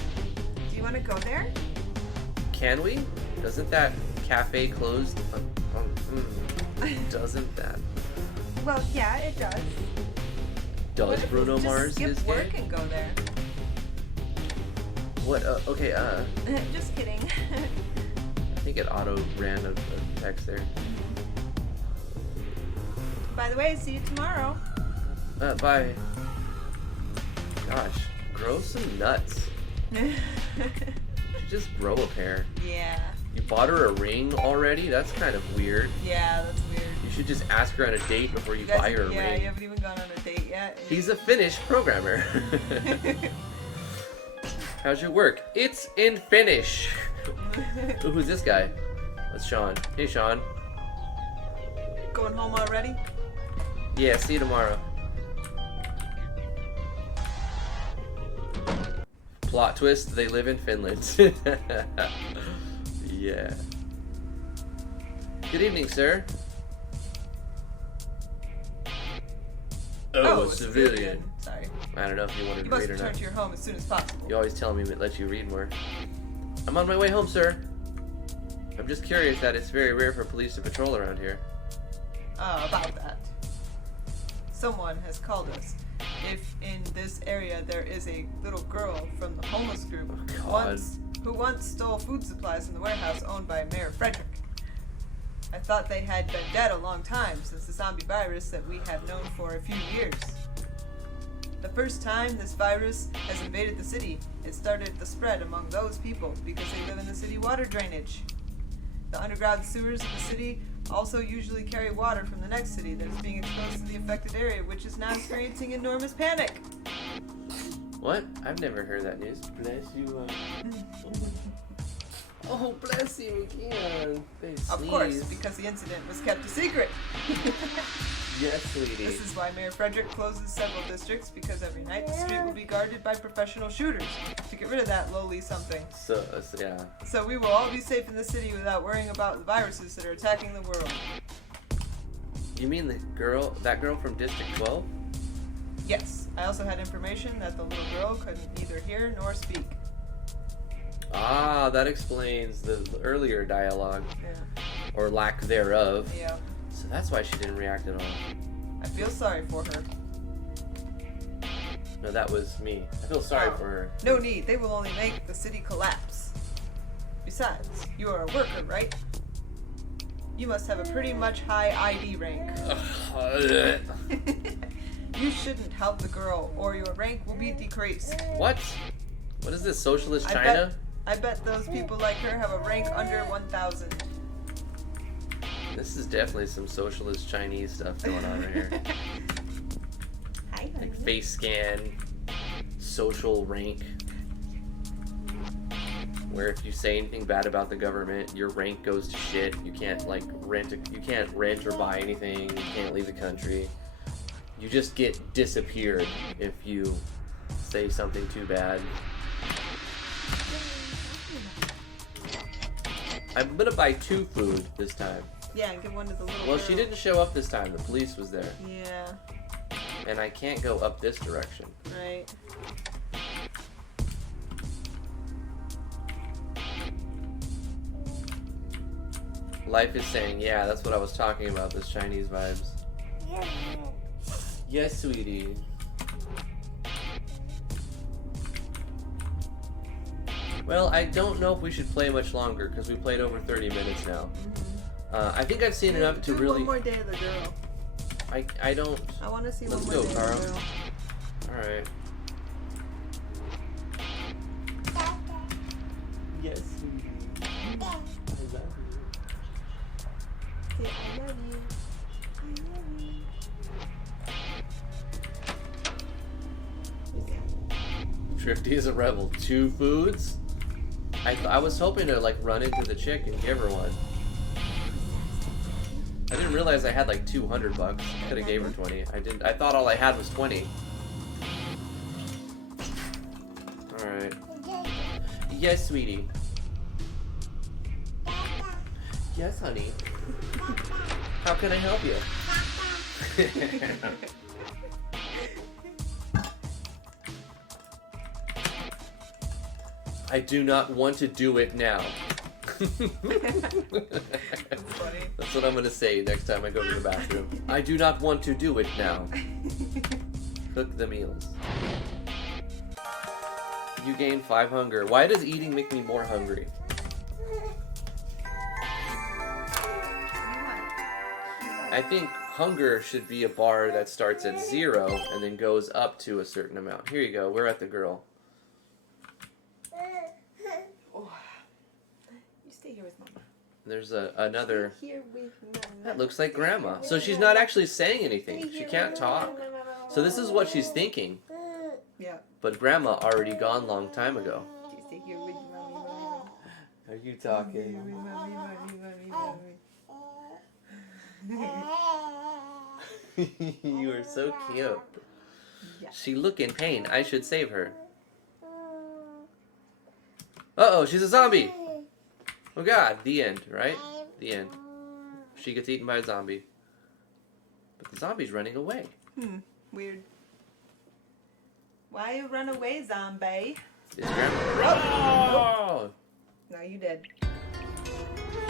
Do you want to go there? Can we? Doesn't that cafe close? Doesn't that? Well, yeah, it does. What Does if Bruno we Mars just is skip work gay? and go there? What? Okay. Just kidding. I think it auto ran a text there. By the way, see you tomorrow. Bye. Gosh, grow some nuts. You should just grow a pair. Yeah. You bought her a ring already? That's kind of weird. Yeah, that's weird. You should just ask her on a date before you buy her a Yeah, ring. you haven't even gone on a date yet. He's a Finnish programmer. How's your work? It's in Finnish. Ooh, who's this guy? That's Sean. Hey, Sean. Going home already? Yeah, see you tomorrow. Plot twist, they live in Finland. Yeah. Good evening, sir. Oh, a civilian. Sorry. I don't know if you wanted You to must read or return not. to your home as soon as possible. You always tell me to let you read more. I'm on my way home, sir. I'm just curious that it's very rare for police to patrol around here. About that. Someone has called us. If in this area there is a little girl from the homeless group who once stole food supplies from the warehouse owned by Mayor Frederick. I thought they had been dead a long time since the zombie virus that we have known for a few years. The first time this virus has invaded the city, it started the spread among those people because they live in the city water drainage. The underground sewers of the city also usually carry water from the next city that is being exposed to the affected area, which is now experiencing enormous panic. What? I've never heard that news. Bless you. Oh, bless you again. They Of course, because the incident was kept a secret. Yes, sweetie. This is why Mayor Frederick closes several districts, because every night the street will be guarded by professional shooters to get rid of that lowly something. So yeah. So we will all be safe in the city without worrying about the viruses that are attacking the world. You mean that girl from District 12? Yes, I also had information that the little girl couldn't neither hear nor speak. Ah, that explains the earlier dialogue. Yeah. Or lack thereof. Yeah. So that's why she didn't react at all. I feel sorry for her. No, that was me. I feel sorry Oh. for her. No need, they will only make the city collapse. Besides, you are a worker, right? You must have a pretty much high ID rank. You shouldn't help the girl, or your rank will be decreased. What? What is this, socialist I China? I bet those people like her have a rank under 1,000. This is definitely some socialist Chinese stuff going on right here. Hi, Like face scan, social rank. Where if you say anything bad about the government, your rank goes to shit. You can't like you can't rent or buy anything. You can't leave the country. You just get disappeared if you say something too bad. I'm gonna buy 2 food this time. Yeah, and give one to the little Well, girl. she didn't show up this time. The police was there. Yeah, And I can't go up this direction. right. Life is saying, yeah, that's what I was talking about, this Chinese vibes. Yes, sweetie. Well, I don't know if we should play much longer, because we played over 30 minutes now. I think I've seen enough to Do really... one more day of the girl. I don't... I want to see Let's one more go, day Carl. of the girl. Alright. Yes, sweetie. I love you. Say, I love you. I love you. Drifty is a rebel. 2 foods? I was hoping to like run into the chick and give her one. I didn't realize I had like $200. Could have gave her 20. I thought all I had was 20. All right. Yes, sweetie. Yes, honey. How can I help you? I do not want to do it now. That's funny. That's what I'm gonna say next time I go to the bathroom. I do not want to do it now. Cook the meals. You gain 5 hunger. Why does eating make me more hungry? I think hunger should be a bar that starts at 0 and then goes up to a certain amount. Here you go. We're at the girl. Oh. You stay here with Mama. There's another. Stay here with Mama. That looks like Grandma. So she's not actually saying anything. She can't talk. So this is what she's thinking. Yeah. But Grandma already gone long time ago. Stay here with Mommy. Are you talking? You are so cute. Yeah. She look in pain. I should save her. Uh-oh, she's a zombie. Oh God, the end, right? The end. She gets eaten by a zombie. But the zombie's running away. Weird. Why you run away, zombie? Is Grandma? Oh! Now you dead.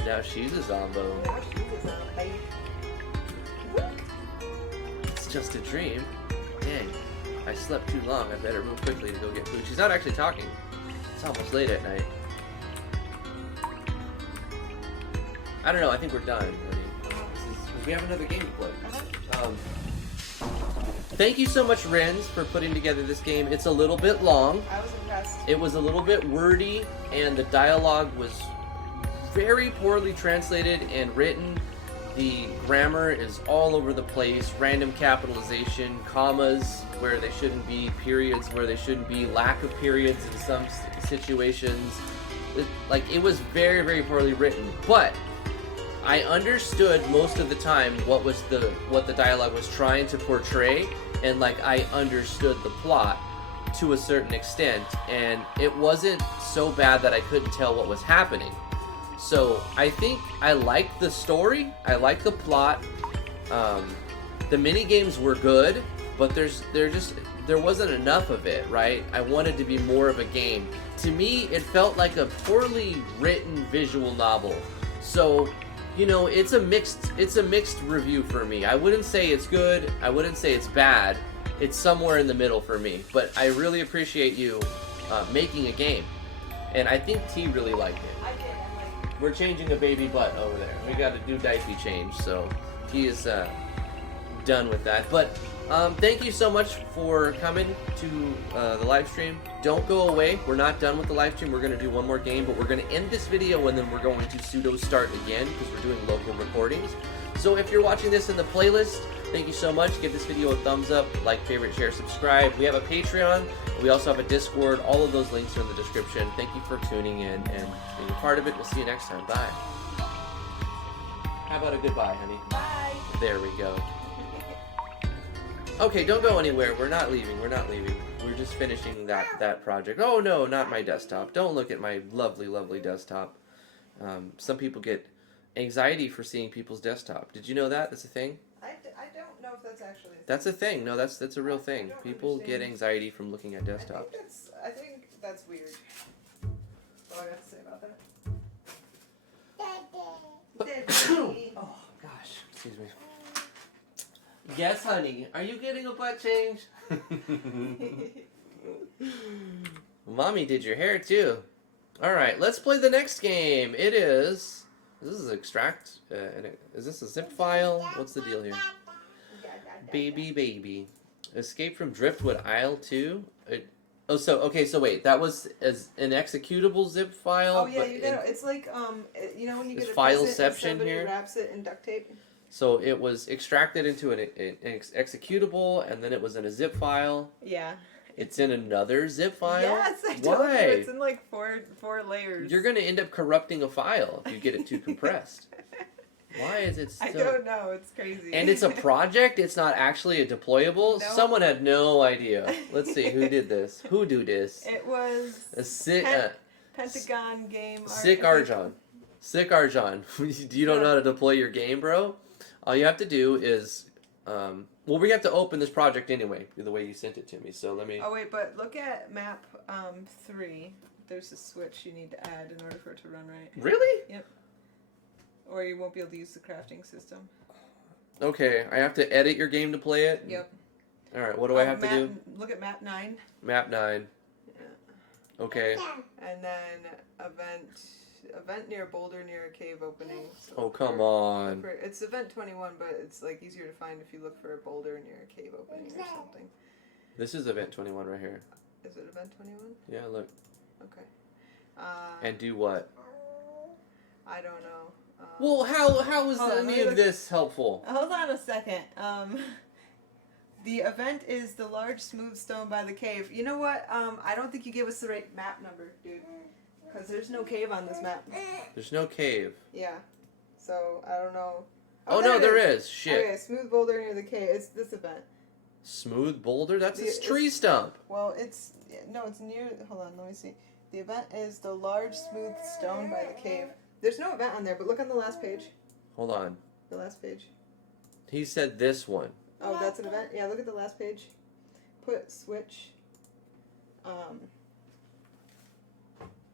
Now she's a zombo. Now she's a zombie. It's just a dream. Dang. I slept too long. I better move quickly to go get food. She's not actually talking. It's almost late at night. I don't know. I think we're done, buddy. We have another game to play. Thank you so much, Renz, for putting together this game. It's a little bit long. I was impressed. It was a little bit wordy, and the dialogue was very poorly translated and written. The grammar is all over the place. Random capitalization, commas where they shouldn't be, periods where they shouldn't be, lack of periods in some situations. It was very, very poorly written. But I understood most of the time what the dialogue was trying to portray, and I understood the plot to a certain extent, and it wasn't so bad that I couldn't tell what was happening. So I think I liked the story, I liked the plot. The mini games were good, but there wasn't enough of it, right? I wanted to be more of a game. To me, it felt like a poorly written visual novel. So, it's a mixed review for me. I wouldn't say it's good, I wouldn't say it's bad. It's somewhere in the middle for me. But I really appreciate you making a game. And I think T really liked it. I did. We're changing a baby butt over there. We got to do diaper change, so he is done with that. But thank you so much for coming to the live stream. Don't go away. We're not done with the live stream. We're going to do one more game, but we're going to end this video and then we're going to pseudo start again because we're doing local recordings. So if you're watching this in the playlist, thank you so much. Give this video a thumbs up, like, favorite, share, subscribe. We have a Patreon. We also have a Discord. All of those links are in the description. Thank you for tuning in and being a part of it. We'll see you next time. Bye. How about a goodbye, honey? Bye. There we go. Okay, don't go anywhere. We're not leaving. We're not leaving. We're just finishing that project. Oh, no, not my desktop. Don't look at my lovely, lovely desktop. Some people get anxiety for seeing people's desktop. Did you know that? That's a thing? I don't know if that's actually a thing. That's a thing. No, that's a real thing. don't People understand. get anxiety from looking at desktops. I think that's weird. What do I got to say about that? Daddy. Oh, gosh. Excuse me. Yes, honey. Are you getting a butt change? Mommy did your hair, too. All right, let's play the next game. It is... This is extract... is this a zip file? What's the deal here? Baby. Escape from Driftwood, Aisle 2. So wait, that was as an executable zip file? Oh yeah, but you gotta. It's like when you It's get a present and fileception somebody here? wraps it in duct tape. So it was extracted into an executable, and then it was in a zip file. Yeah. It's in another zip file? Yes, I told you. Why? It's in like four layers. You're going to end up corrupting a file if you get it too compressed. Why is it so... I don't know. It's crazy. And it's a project? It's not actually a deployable? No. Someone had no idea. Let's see, who did this? Who do this? It was A sick... Pentagon game. Sick Arjon. Sick Arjon. You don't know how to deploy your game, bro? All you have to do is... well, we have to open this project anyway, the way you sent it to me, so let me... Oh, wait, but look at map 3. there's a switch you need to add in order for it to run right. Really? Yep. Or you won't be able to use the crafting system. Okay, I have to edit your game to play it? Yep. Alright, what do I have to do? Look at map 9. Map 9. Yeah. Okay. And then event near boulder near a cave opening. So Oh, come on. It's event 21, but it's like easier to find if you look for a boulder near a cave opening or something. This is event 21 right here. Is it event 21? Yeah, look. Okay. And do what? I don't know. Well, how is hold on, any let me of look- this helpful? Hold on a second. The event is the large smooth stone by the cave. You know what? I don't think you gave us the right map number, dude. Because there's no cave on this map. There's no cave. Yeah. So, I don't know. Oh, no, there is. Shit. Okay, smooth boulder near the cave. It's this event. Smooth boulder? That's a It's- tree stump. Well, it's near. Hold on, let me see. The event is the large smooth stone by the cave. There's no event on there, but look on the last page. Hold on. The last page. He said this one. Oh, that's an event? Yeah, look at the last page. Put switch. Hold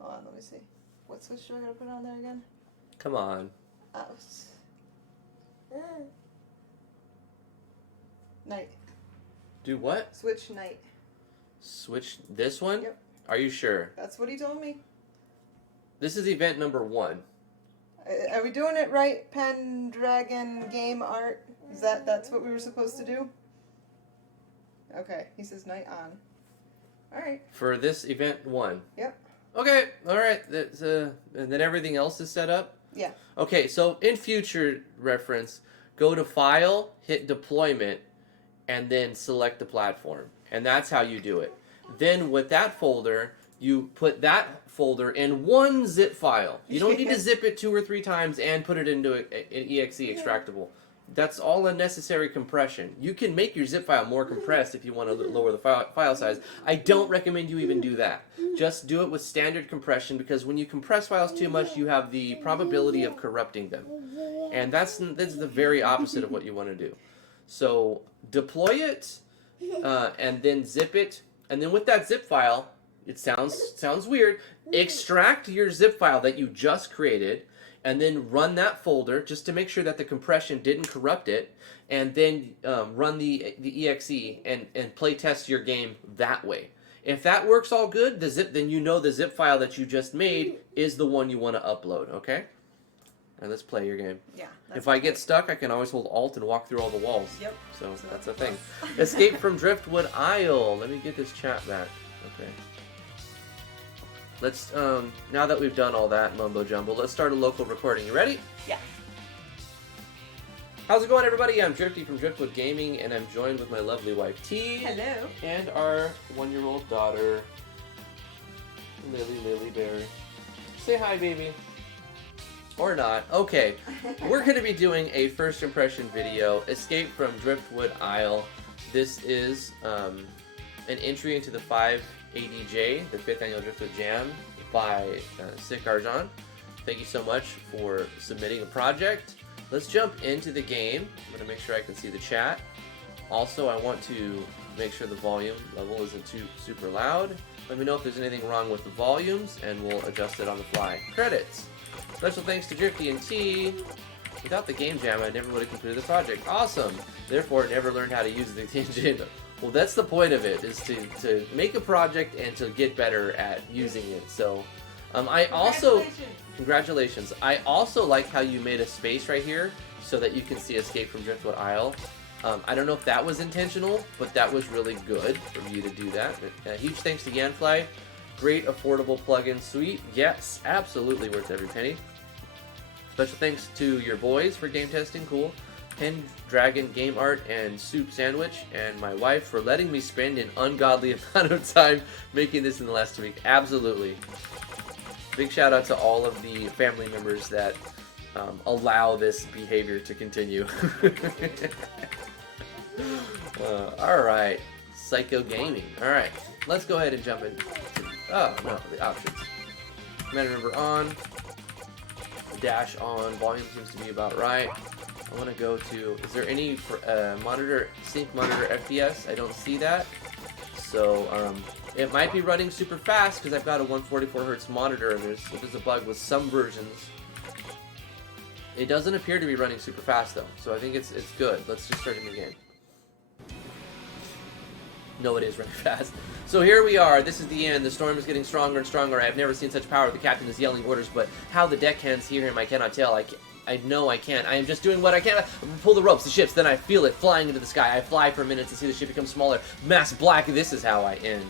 on, let me see. What switch do I gotta put on there again? Come on. Night. Do what? Switch night. Switch this one? Yep. Are you sure? That's what he told me. This is event number 1. Are we doing it right? Pendragon game art? That's what we were supposed to do? Okay, he says night on. Alright. For this event 1. Yep. Okay, alright. And then everything else is set up? Yeah. Okay, so in future reference, go to File, hit Deployment, and then select the platform. And that's how you do it. Then with that folder, you put that folder in one zip file. You don't need to zip it 2 or 3 times and put it into an exe extractable. That's all unnecessary compression. You can make your zip file more compressed if you want to lower the file size. I don't recommend you even do that. Just do it with standard compression, because when you compress files too much, you have the probability of corrupting them. And that's the very opposite of what you want to do. So deploy it, and then zip it, and then with that zip file, it sounds weird, extract your zip file that you just created, and then run that folder just to make sure that the compression didn't corrupt it, and then run the exe and play test your game that way. If that works all good, then you know the zip file that you just made is the one you want to upload, okay? All right, let's play your game. Yeah. If I get stuck, I can always hold Alt and walk through all the walls. Yep. So that's a thing. Escape from Driftwood Isle. Let me get this chat back. Okay. Let's, now that we've done all that mumbo jumbo, let's start a local recording. You ready? Yeah. How's it going, everybody? I'm Drifty from Driftwood Gaming, and I'm joined with my lovely wife, T. Hello. And our 1-year-old daughter, Lily Berry. Say hi, baby. Or not. Okay. We're going to be doing a first impression video, Escape from Driftwood Isle. This is an entry into the 5ADJ, the 5th Annual Driftwood Jam, by Sick Arjan. Thank you so much for submitting a project. Let's jump into the game. I'm going to make sure I can see the chat. Also, I want to make sure the volume level isn't too super loud. Let me know if there's anything wrong with the volumes, and we'll adjust it on the fly. Credits. Special thanks to Drifty and T. Without the game jam, I never would have completed the project. Awesome. Therefore, never learned how to use the engine. Well, that's the point of it, is to make a project and to get better at using it. So, I also... Congratulations. I also like how you made a space right here so that you can see Escape from Driftwood Isle. I don't know if that was intentional, but that was really good for you to do that. Huge thanks to Yanfly. Great affordable plugin suite. Yes, absolutely worth every penny. Special thanks to your boys for game testing. Cool. Pendragon Game Art and Soup Sandwich, and my wife for letting me spend an ungodly amount of time making this in the last week. Absolutely. Big shout out to all of the family members that allow this behavior to continue. Alright, Psycho Gaming. Alright, let's go ahead and jump in. Oh, no, the options. Command number on. Dash on. Volume seems to be about right. I want to go to, is there any monitor, sync monitor FPS? I don't see that. So, It might be running super fast because I've got a 144 hertz monitor, and there's a bug with some versions. It doesn't appear to be running super fast though, so I think it's good. Let's just start a new game. No, it is running fast. So here we are. This is the end. The storm is getting stronger and stronger. I have never seen such power. The captain is yelling orders, but how the deckhands hear him, I cannot tell. I know I can't. I am just doing what I can. Pull the ropes, the ships, then I feel it flying into the sky. I fly for a minute to see the ship become smaller. Mass black. This is how I end.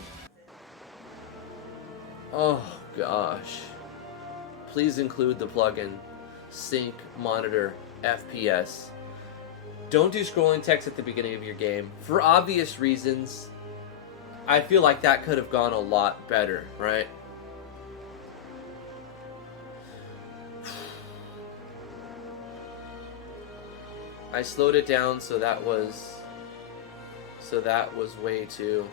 Oh, gosh. Please include the plugin Sync Monitor FPS. Don't do scrolling text at the beginning of your game. For obvious reasons, I feel like that could have gone a lot better, right? I slowed it down so that was way too.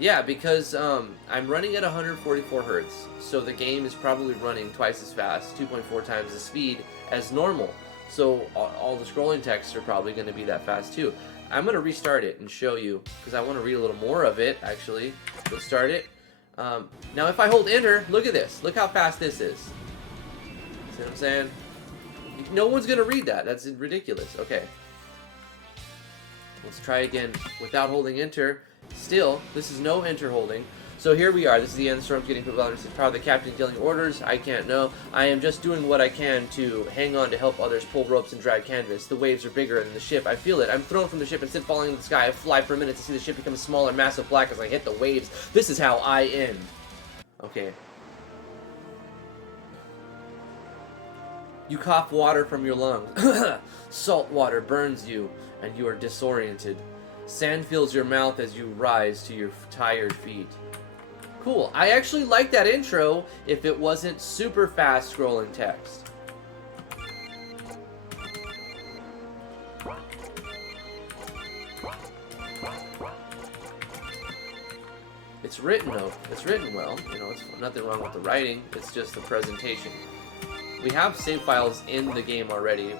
Yeah, because I'm running at 144 hertz, so the game is probably running twice as fast, 2.4 times the speed as normal. So all the scrolling texts are probably going to be that fast too. I'm going to restart it and show you, because I want to read a little more of it, actually. Let's start it. Now if I hold enter, look at this. Look how fast this is. See what I'm saying? No one's going to read that. That's ridiculous. Okay. Let's try again without holding enter. Still, this is no enter holding. So here we are. This is the end. The storm's getting put under power. The captain yelling orders. I can't know. I am just doing what I can to hang on to help others pull ropes and drag canvas. The waves are bigger than the ship. I feel it. I'm thrown from the ship and sit falling into the sky. I fly for a minute to see the ship become smaller, massive black as I hit the waves. This is how I end. Okay. You cough water from your lungs. Salt water burns you, and you are disoriented. Sand fills your mouth as you rise to your tired feet. Cool. I actually like that intro if it wasn't super fast scrolling text. It's written though. It's written well. You know, it's nothing wrong with the writing. It's just the presentation. We have save files in the game already.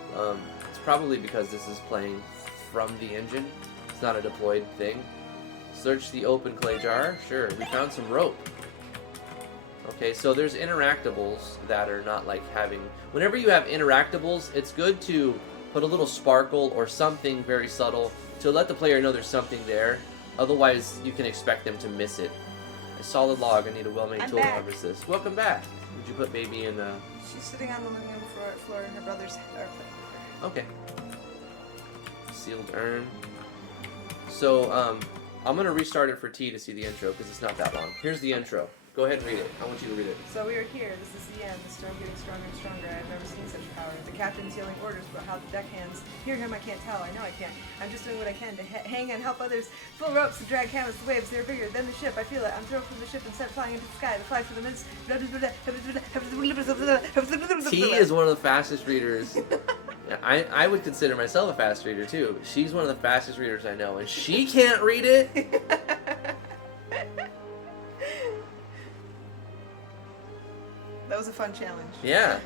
It's probably because this is playing from the engine. It's not a deployed thing. Search the open clay jar. Sure, we found some rope. Okay, so there's interactables that are not like having... Whenever you have interactables, it's good to put a little sparkle or something very subtle to let the player know there's something there. Otherwise, you can expect them to miss it. A solid log. I need a well-made tool to harvest this. Welcome back. Did you put baby in the... She's sitting on the living room floor and her brothers are playing with her. Okay. Sealed urn. So, I'm going to restart it for T to see the intro, because it's not that long. Here's the intro. Go ahead and read it. I want you to read it. So we are here. This is the end. The storm getting stronger and stronger. I've never seen such power. The captain's yelling orders, but how the deckhands hear him, I can't tell. I know I can't. I'm just doing what I can to hang and help others. Pull ropes and drag canvas. The waves, they're bigger than the ship. I feel it. I'm thrown from the ship and sent flying into the sky. The fly for the minutes. T is one of the fastest readers. I would consider myself a fast reader too. She's one of the fastest readers I know, and she can't read it. That was a fun challenge. Yeah.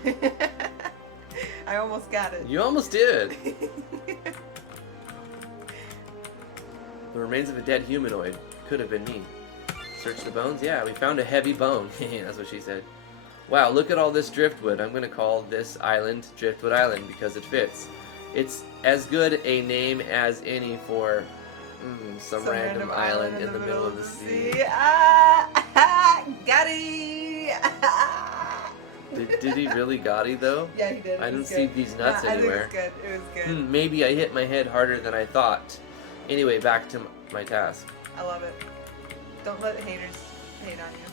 I almost got it. You almost did. The remains of a dead humanoid. Could have been me. Search the bones? Yeah, we found a heavy bone. That's what she said. Wow, look at all this driftwood. I'm going to call this island Driftwood Island because it fits. It's as good a name as any for some random island in the middle of the sea. Got it! Did he really got it though? Yeah, he did. I didn't see these nuts anywhere. I think it was good. It was good. Maybe I hit my head harder than I thought. Anyway, back to my task. I love it. Don't let haters hate on you.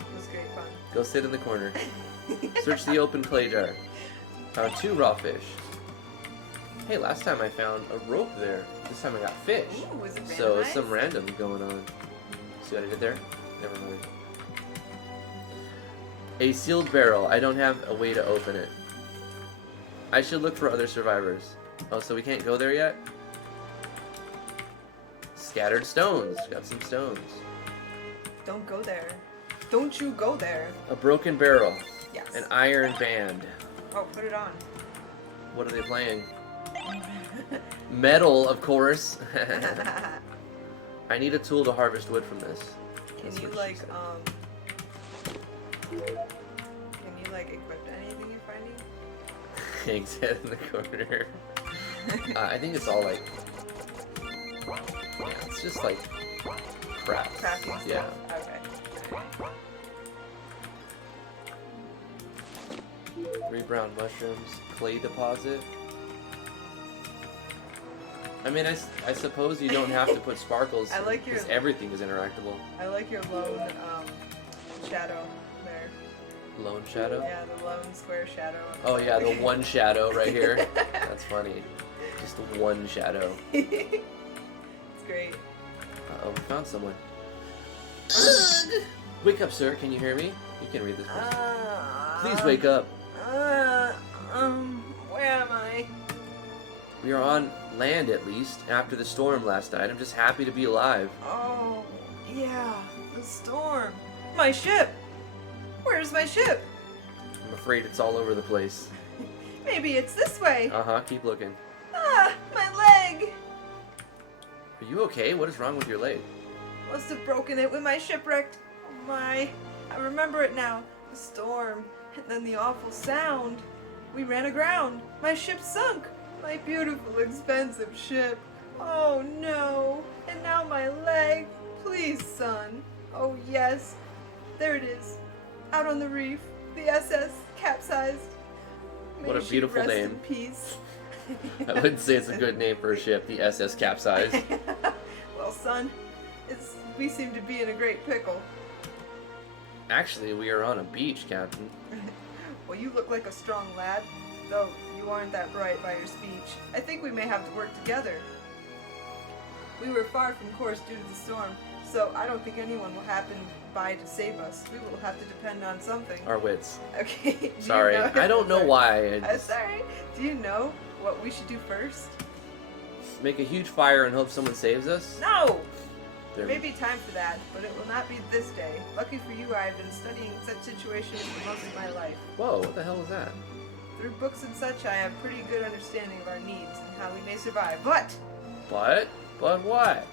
It was great fun. Go sit in the corner. Search the open clay jar. Found 2 raw fish. Hey, last time I found a rope there. This time I got fish. Ooh, was it randomized? So it's some random going on. See what I did there? Never mind. A sealed barrel. I don't have a way to open it. I should look for other survivors. Oh, so we can't go there yet? Scattered stones. Got some stones. Don't go there. Don't you go there. A broken barrel. Yes. An iron band. Oh, put it on. What are they playing? Metal, of course. I need a tool to harvest wood from this. Can That's you what she like said. Can you like equip anything you're finding? Hank's head in the corner. I think it's all like, yeah, it's just like crap. Crafting stuff. Yeah. Okay. 3 brown mushrooms, clay deposit. I mean, I suppose you don't have to put sparkles. I like your- because everything is interactable. I like your lone shadow there. Lone shadow. Yeah, the lone square shadow. Oh yeah, the one shadow right here. That's funny. Just the one shadow. It's great. Uh-oh, we found someone. Wake up, sir. Can you hear me? You can read this. Please wake up. Where am I? We are on land, at least, after the storm last night. I'm just happy to be alive. Oh, yeah, the storm. My ship. Where's my ship? I'm afraid it's all over the place. Maybe it's this way. Uh-huh, keep looking. Ah, my leg. Are you okay? What is wrong with your leg? Must have broken it when my ship wrecked. Oh my. I remember it now. The storm. And then the awful sound. We ran aground. My ship sunk. My beautiful, expensive ship. Oh no. And now my leg. Please, son. Oh yes. There it is. Out on the reef. The SS capsized. May What a she beautiful rest name. in peace. I wouldn't say it's a good name for a ship, the SS capsized. Well, son, we seem to be in a great pickle. Actually, we are on a beach, Captain. Well, you look like a strong lad, though you aren't that bright by your speech. I think we may have to work together. We were far from course due to the storm, so I don't think anyone will happen by to save us. We will have to depend on something. Our wits. Okay. do you Sorry, know- I don't know why. I That's just alright. Do you know what we should do first? make a huge fire and hope someone saves us. No! There- There may be time for that, but it will not be this day. Lucky for you, I have been studying such situations for most of my life. Whoa, what the hell was that? Through books and such, I have pretty good understanding of our needs and how we may survive. But What? But what?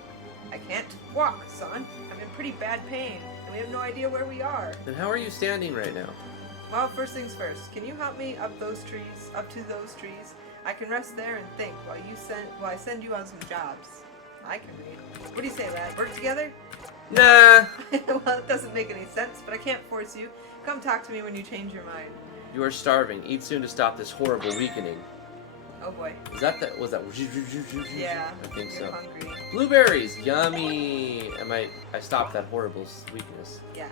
I can't walk, son. I'm in pretty bad pain, and we have no idea where we are. Then how are you standing right now? Well, first things first. Can you help me up those trees, up to those trees? I can rest there and think while I send you on some jobs. I can read. What do you say, lad? Work together? Nah. Well, it doesn't make any sense, but I can't force you. Come talk to me when you change your mind. You are starving. Eat soon to stop this horrible weakening. Oh boy. Was that was that? Yeah. I think You're so. hungry. Blueberries, yummy. I stopped that horrible weakness. Yeah.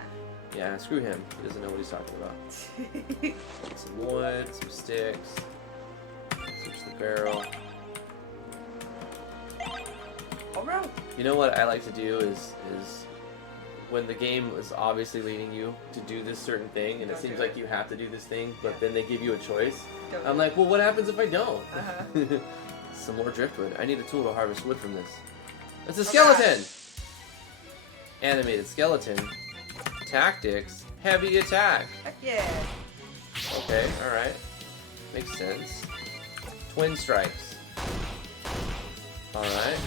Yeah, screw him. He doesn't know what he's talking about. Some wood, some sticks. Switch the barrel. Alright. You know what I like to do is when the game is obviously leading you to do this certain thing, and it Don't seems do like it. you have to do this thing, but Yeah. then they give you a choice. Don't I'm do like, well, what happens if I don't? Uh-huh. Some more driftwood. I need a tool to harvest wood from this. It's a Oh, skeleton! Animated skeleton. Tactics. Heavy attack. Heck yeah. Okay, alright. Makes sense. Twin strikes. Alright.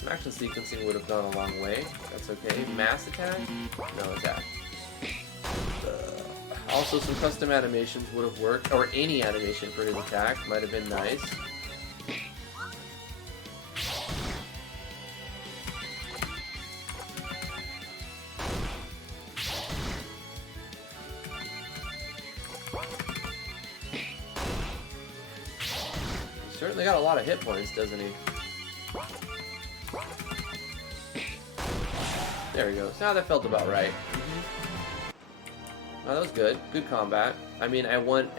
Some action sequencing would have gone a long way. That's okay. Mass attack? No attack. Also, some custom animations would have worked, or any animation for his attack might have been nice. He certainly got a lot of hit points, doesn't he? There he goes. Now that felt about right. Oh, that was good. Good combat. I mean, I want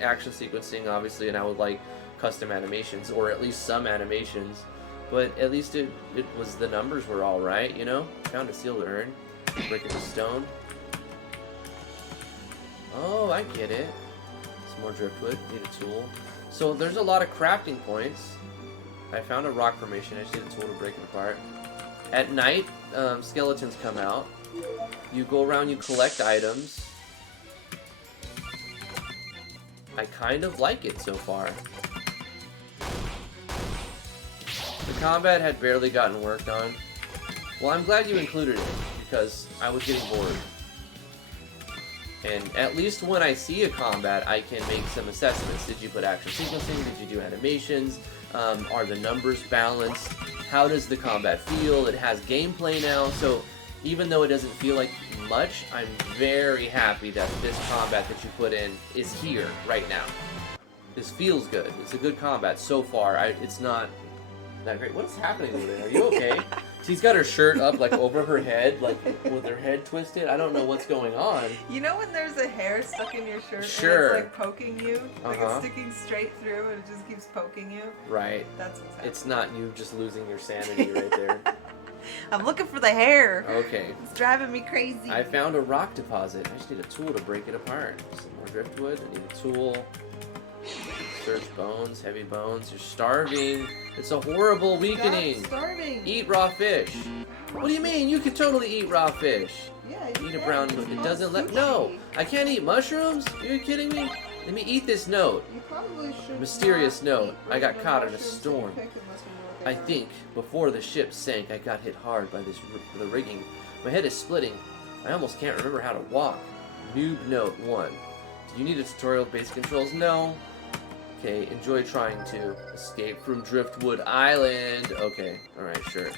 action sequencing, obviously, and I would like custom animations, or at least some animations. But at least it was, the numbers were all right, you know? Found a sealed urn. Breaking the stone. Oh, I get it. Some more driftwood. Need a tool. So there's a lot of crafting points. I found a rock formation. I just need a tool to break it apart. At night, skeletons come out. You go around, you collect items. I kind of like it so far. The combat had barely gotten worked on. Well, I'm glad you included it, because I was getting bored. And at least when I see a combat, I can make some assessments. Did you put action sequencing? Did you do animations? Are the numbers balanced? How does the combat feel? It has gameplay now, so even though it doesn't feel like much, I'm very happy that this combat that you put in is here right now. This feels good. It's a good combat so far. It's not that great. What is happening over there? Are you okay? She's got her shirt up like over her head, like with her head twisted. I don't know what's going on. You know when there's a hair stuck in your shirt Sure. and it's like poking you? Like it's sticking straight through and it just keeps poking you? Right. That's what's happening. It's not you just losing your sanity right there. I'm looking for the hair. Okay. It's driving me crazy. I found a rock deposit. I just need a tool to break it apart. Some more driftwood. I need a tool. Search bones, heavy bones. You're starving. It's a horrible weakening. Stop starving. Eat raw fish. What do you mean? You could totally eat raw fish. Yeah, Eat a brown. It doesn't let. No, I can't eat mushrooms. Are you kidding me? Let me eat this note. You probably should. Mysterious not note. eat I got regular caught in a mushrooms storm. to pick unless you know what I they are. think before the ship sank, I got hit hard by the rigging. My head is splitting. I almost can't remember how to walk. Noob note 1. Do you need a tutorial of basic controls? No. Okay, enjoy trying to escape from Driftwood Island. Okay, alright, sure.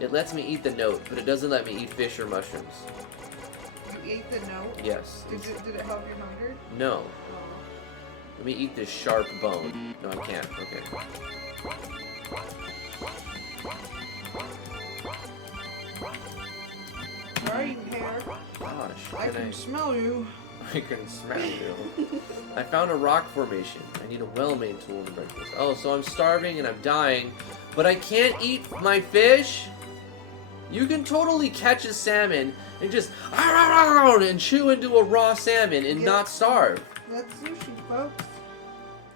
It lets me eat the note, but it doesn't let me eat fish or mushrooms. You ate the note? Yes. Did it help your hunger? No. Oh. Let me eat this sharp bone. No, I can't. Okay. Where are you, hair? Gosh, I can smell you. I can smell you. I found a rock formation. I need a well-made tool to break this. Oh, so I'm starving and I'm dying, but I can't eat my fish? You can totally catch a salmon and just and chew into a raw salmon and not starve. That's sushi, folks.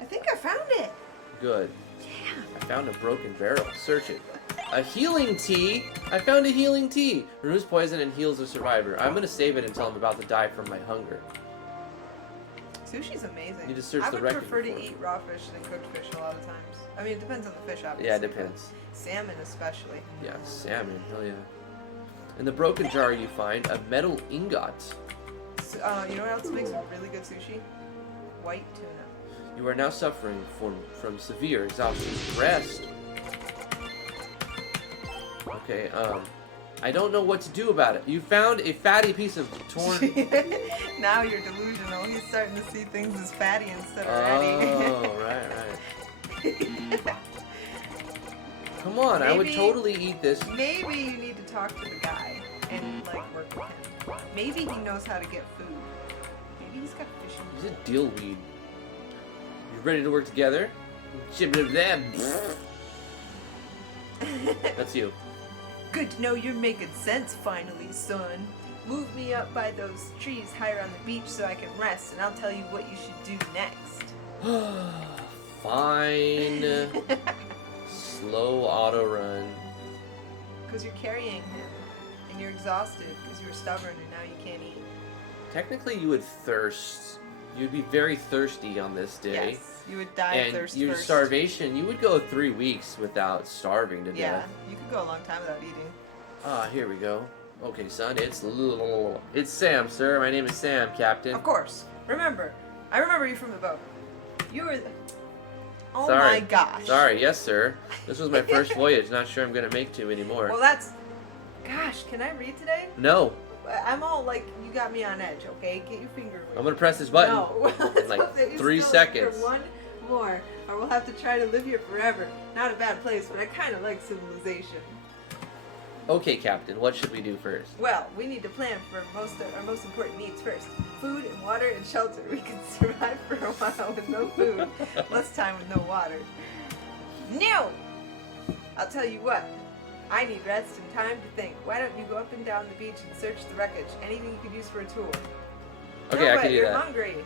I think I found it. Good. Yeah. I found a broken barrel. Search it. A healing tea? I found a healing tea. Removes poison and heals a survivor. I'm gonna save it until I'm about to die from my hunger. Sushi's amazing. Need to search I the would record prefer to for it. eat raw fish than cooked fish a lot of times. I mean, it depends on the fish, obviously. Yeah, it depends. Salmon, especially. Yeah, salmon. Hell yeah. In the broken jar, you find a metal ingot. You know what else makes really good sushi? White tuna. You are now suffering from severe exhaustion. Rest. Okay, I don't know what to do about it. You found a fatty piece of torn... Now you're delusional. He's starting to see things as fatty instead of ratty. Oh, right. Come on, I would totally eat this. Maybe you need to talk to the guy and, like, work with him. Maybe he knows how to get food. Maybe he's got fishing. He's a deal weed. You ready to work together? That's you. Good to know you're making sense finally, son. Move me up by those trees higher on the beach so I can rest, and I'll tell you what you should do next. Fine. Slow auto run. Because you're carrying him, and you're exhausted because you were stubborn and now you can't eat. Technically, you would thirst. You'd be very thirsty on this day. Yes, you would die of And thirst your first. starvation, you would go 3 weeks without starving to Yeah, death. you could go a long time without eating. Ah, here we go. Okay, son, it's Sam, sir. My name is Sam, Captain. Of course. Remember, I remember you from the boat. You were the... Oh Sorry. my gosh. Sorry, yes, sir. This was my first voyage. Not sure I'm gonna make two anymore. Well, that's... Gosh, can I read today? No, I'm all like, you got me on edge, okay? Get your finger away. I'm gonna press this button. No. in like 3 seconds. For one more, or we'll have to try to live here forever. Not a bad place, but I kind of like civilization. Okay, Captain. What should we do first? Well, we need to plan for our most important needs first. Food and water and shelter. We can survive for a while with no food. Less time with no water. No! I'll tell you what. I need rest and time to think. Why don't you go up and down the beach and search the wreckage? Anything you could use for a tool. Okay, I can do You're that. hungry.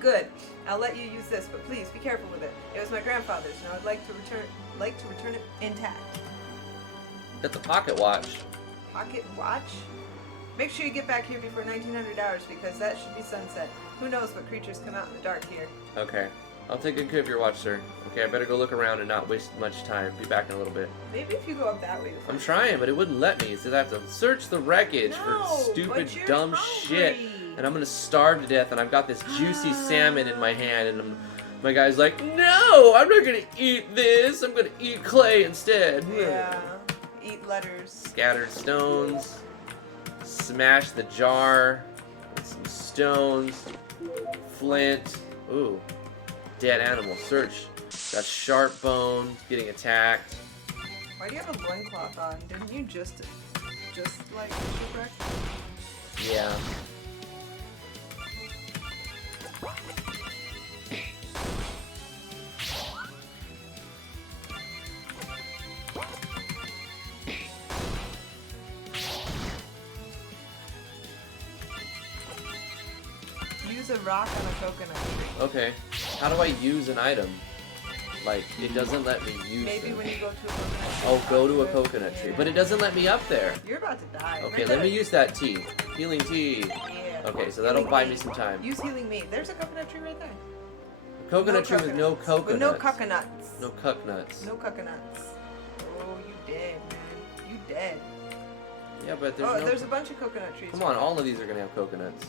Good. I'll let you use this, but please be careful with it. It was my grandfather's, and I would like to return it intact. Got the pocket watch. Pocket watch? Make sure you get back here before 1900 hours because that should be sunset. Who knows what creatures come out in the dark here. Okay. I'll take good care of your watch, sir. Okay, I better go look around and not waste much time. Be back in a little bit. Maybe if you go up that way. I'm trying, but it wouldn't let me. It says I have to search the wreckage for stupid, but you're dumb hungry. shit. And I'm gonna starve to death, and I've got this juicy salmon in my hand, and my guy's like, no, I'm not gonna eat this. I'm gonna eat clay instead. Yeah. Eat letters. Scattered stones. Smash the jar. With some stones. Flint. Ooh. Dead animal. Search. Got sharp bone. Getting attacked. Why do you have a loincloth on? Didn't you just like shipwreck? Yeah. Use a rock on a coconut tree. Okay. How do I use an item? Like, it doesn't let me use Maybe it. when you go to a coconut tree. Oh, go to a coconut tree. But it doesn't let me up there. You're about to die. Okay, Right let there. me use that tea. Healing tea. Yeah. Okay, so that'll Healing buy meat. me some time. Use healing meat. There's a coconut tree right there. Coconut tree with no coconuts. With no coconuts. No coconuts. No coconuts. Oh, you dead, man. You dead. Yeah, but there's Oh, no... there's a bunch of coconut trees. Come on, all of these are gonna have coconuts.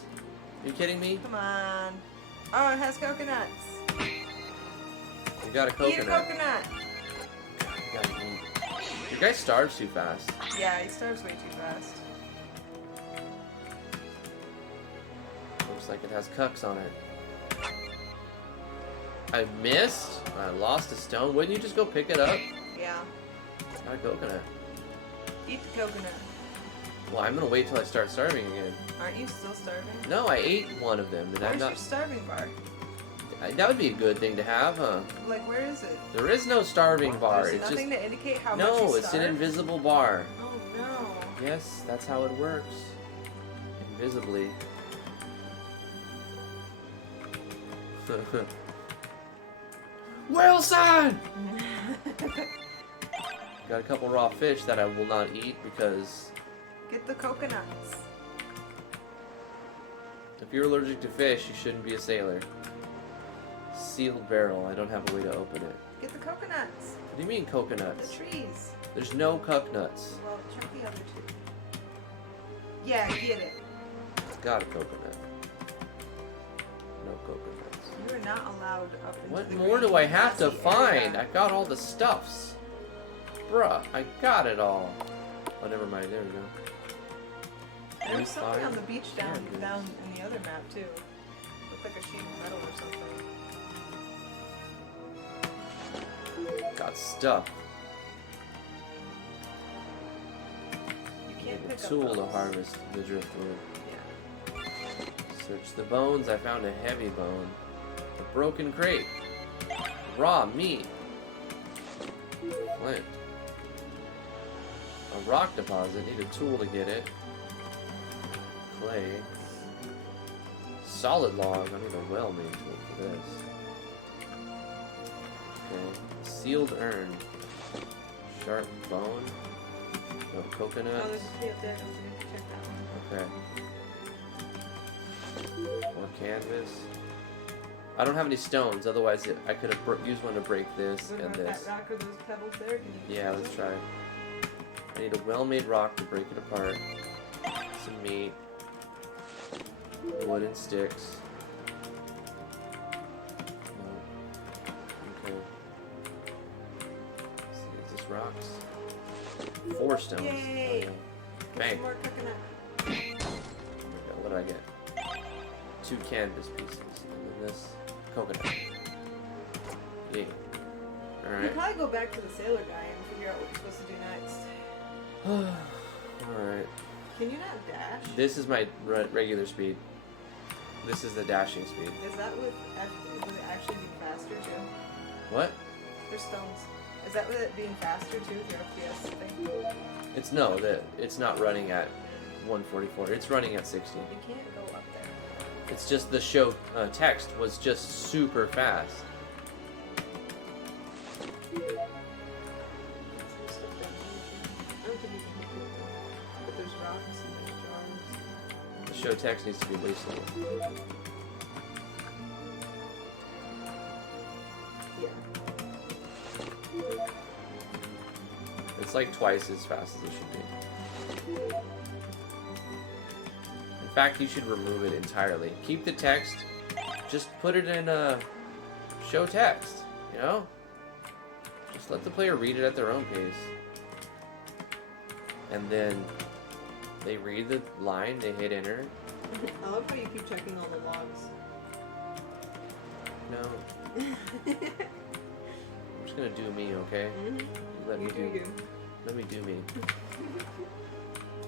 Are you kidding me? Come on. Oh, it has coconuts. You got a Eat a coconut. coconut. You gotta eat. Your guy starves too fast. Yeah, he starves way too fast. Looks like it has cucks on it. I missed? I lost a stone. Wouldn't you just go pick it up? Yeah. It's not a coconut. Eat the coconut. Well, I'm gonna wait till I start starving again. Aren't you still starving? No, I ate one of them, and I'm Where's your not. starving bar? That would be a good thing to have, huh? Like, where is it? There is no starving bar. There's It's nothing just to indicate how much no. you It's an starve? invisible bar. Oh no. Yes, that's how it works. Invisibly. Wilson! Got a couple raw fish that I will not eat because Get the coconuts. if you're allergic to fish, you shouldn't be a sailor. Sealed barrel. I don't have a way to open it. Get the coconuts. What do you mean The coconuts? trees. There's no cuck nuts. Well, check the other two. Yeah, get it. Got a coconut. No coconuts. You are not allowed up into What the more green do I have to grassy find? I area. got all the stuffs. Bruh, I got it all. Oh, never mind. There we go. There was something on the beach down Canvas. down in the other map too. Looked like a sheet of metal or something. Got stuff. You can't Need pick a tool up to those. harvest the driftwood. Yeah. Search the bones. I found a heavy bone. A broken crate. Raw meat. Flint. A rock deposit. Need a tool to get it. Clay. Solid log. I need a well-made tool for this. Okay. Sealed urn. Sharp bone. No Oh, coconuts. there's a tree up there. Don't forget to check that one. Okay. More canvas. I don't have any stones, otherwise I could have used one to break this What and about this. that rock or those pebbles there? Can you Yeah, let's try. I need a well-made rock to break it apart. Some meat. Wood and sticks. No. Okay. Let's see, is this rocks? 4 stones. Yay! Oh, yeah. Get Bang. some more coconut. There we go. What do I get? 2 canvas pieces. And then this coconut. Yeah. You Alright. probably go back to the sailor guy and figure out what you're supposed to do next. Alright. Can you not dash? This is my regular speed. This is the dashing speed. Is that with it actually being faster too? What? For stones. Is that with it being faster too? With your FPS thing? It's no, it's not running at 144. It's running at 60. You can't go up there. It's just the show text was just super fast. There's some stuff down here. I don't think you can hit it. But there's rocks and there's jars. The show text needs to be way slower. It's like twice as fast as it should be. In fact, you should remove it entirely. Keep the text. Just put it in show text. You know? Just let the player read it at their own pace. And then they read the line, they hit enter. I love how you keep checking all the logs. No. I'm just gonna do me, okay? Mm-hmm. Let me do you. Let me do me.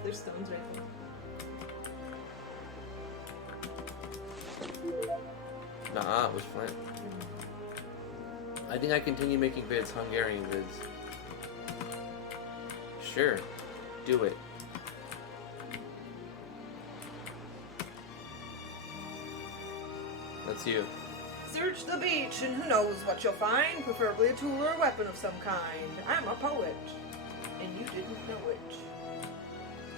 There's stones right there. Nah, it was Flint. I think I continue making vids, Hungarian vids. Sure, do it. That's you. Search the beach, and who knows what you'll find, preferably a tool or a weapon of some kind. I'm a poet, and you didn't know it.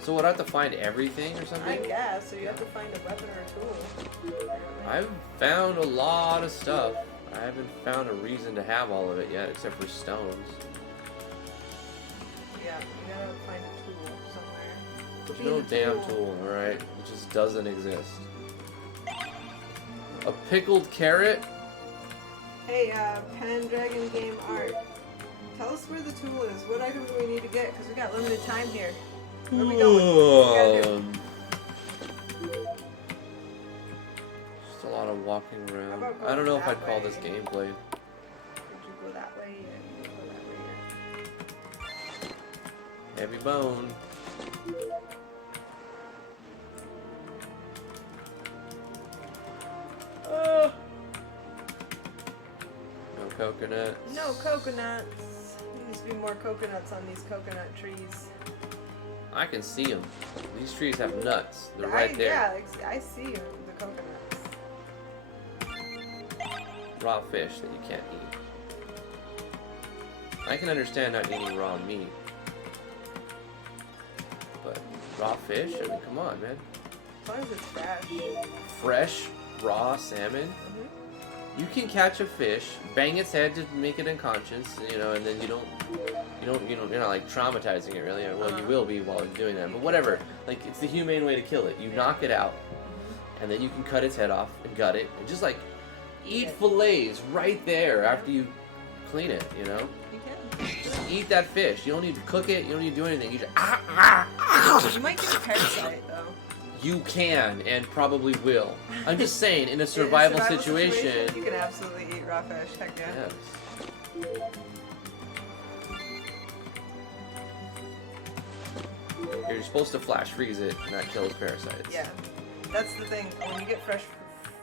So would I have to find everything or I something? guess, so you have to find a weapon or a tool. I've found a lot of stuff. I haven't found a reason to have all of it yet, except for stones. Yeah, you gotta find a tool somewhere. There's no damn tool, alright? It just doesn't exist. A pickled carrot? Hey, Pendragon Game Art. Tell us where the tool is. What item do we need to get? Because we got limited time here. Where are we going? What we gotta do? Just a lot of walking How around. about I don't know going if I'd that call way? this gameplay. Did you go that way? Yeah, you go that way. Heavy bone. No coconuts. No coconuts. There needs to be more coconuts on these coconut trees. I can see them. These trees have nuts. They're right there. Yeah, I see them, the coconuts. Raw fish that you can't eat. I can understand not eating raw meat. But raw fish? I mean, come on, man. As long as it's fresh. Fresh, raw salmon? You can catch a fish, bang its head to make it unconscious, you know, and then you're not like traumatizing it really. Well, you will be while you're doing that, but whatever. Like, it's the humane way to kill it. You knock it out, and then you can cut its head off and gut it, and just like eat fillets right there after you clean it, you know? You can. Just eat that fish. You don't need to cook it. You don't need to do anything. You just You might get a parasite though. You can and probably will. I'm just saying, in a survival situation. You can absolutely eat raw fish. Heck yeah. Yes. You're supposed to flash freeze it and that kills parasites. Yeah. That's the thing. When you get fresh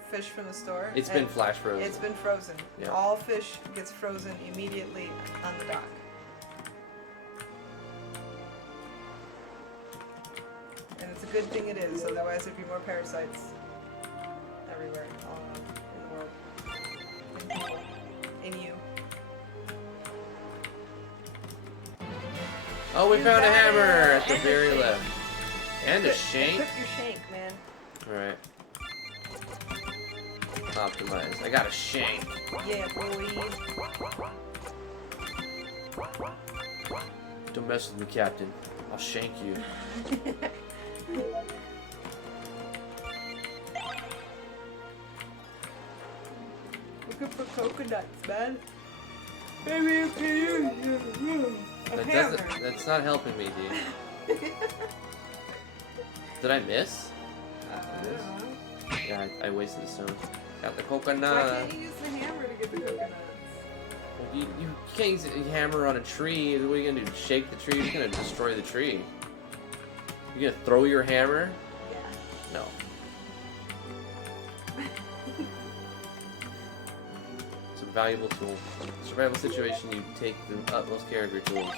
fish from the store, It's been flash frozen. It's been frozen. Yeah. All fish gets frozen immediately on the dock. And it's a good thing it is, otherwise there'd be more parasites everywhere, all in the world. In people. In you. Oh, we You found a got hammer it. at the And a very shank. left. And a shank. Equip your shank, man. Alright. Optimized. I got a shank. Yeah, boy. Don't mess with me, Captain. I'll shank you. Looking for coconuts, man. Maybe you can use a hammer. That's not helping me, dude. Did I miss? Yeah, I wasted a stone. Got the Why coconut. can't you use the hammer to get the coconuts? You can't use a hammer on a tree. What are you gonna do? Shake the tree? You're gonna destroy the tree. You gonna throw your hammer? Yeah. No. It's a valuable tool. Survival situation, you take the utmost care of your tools.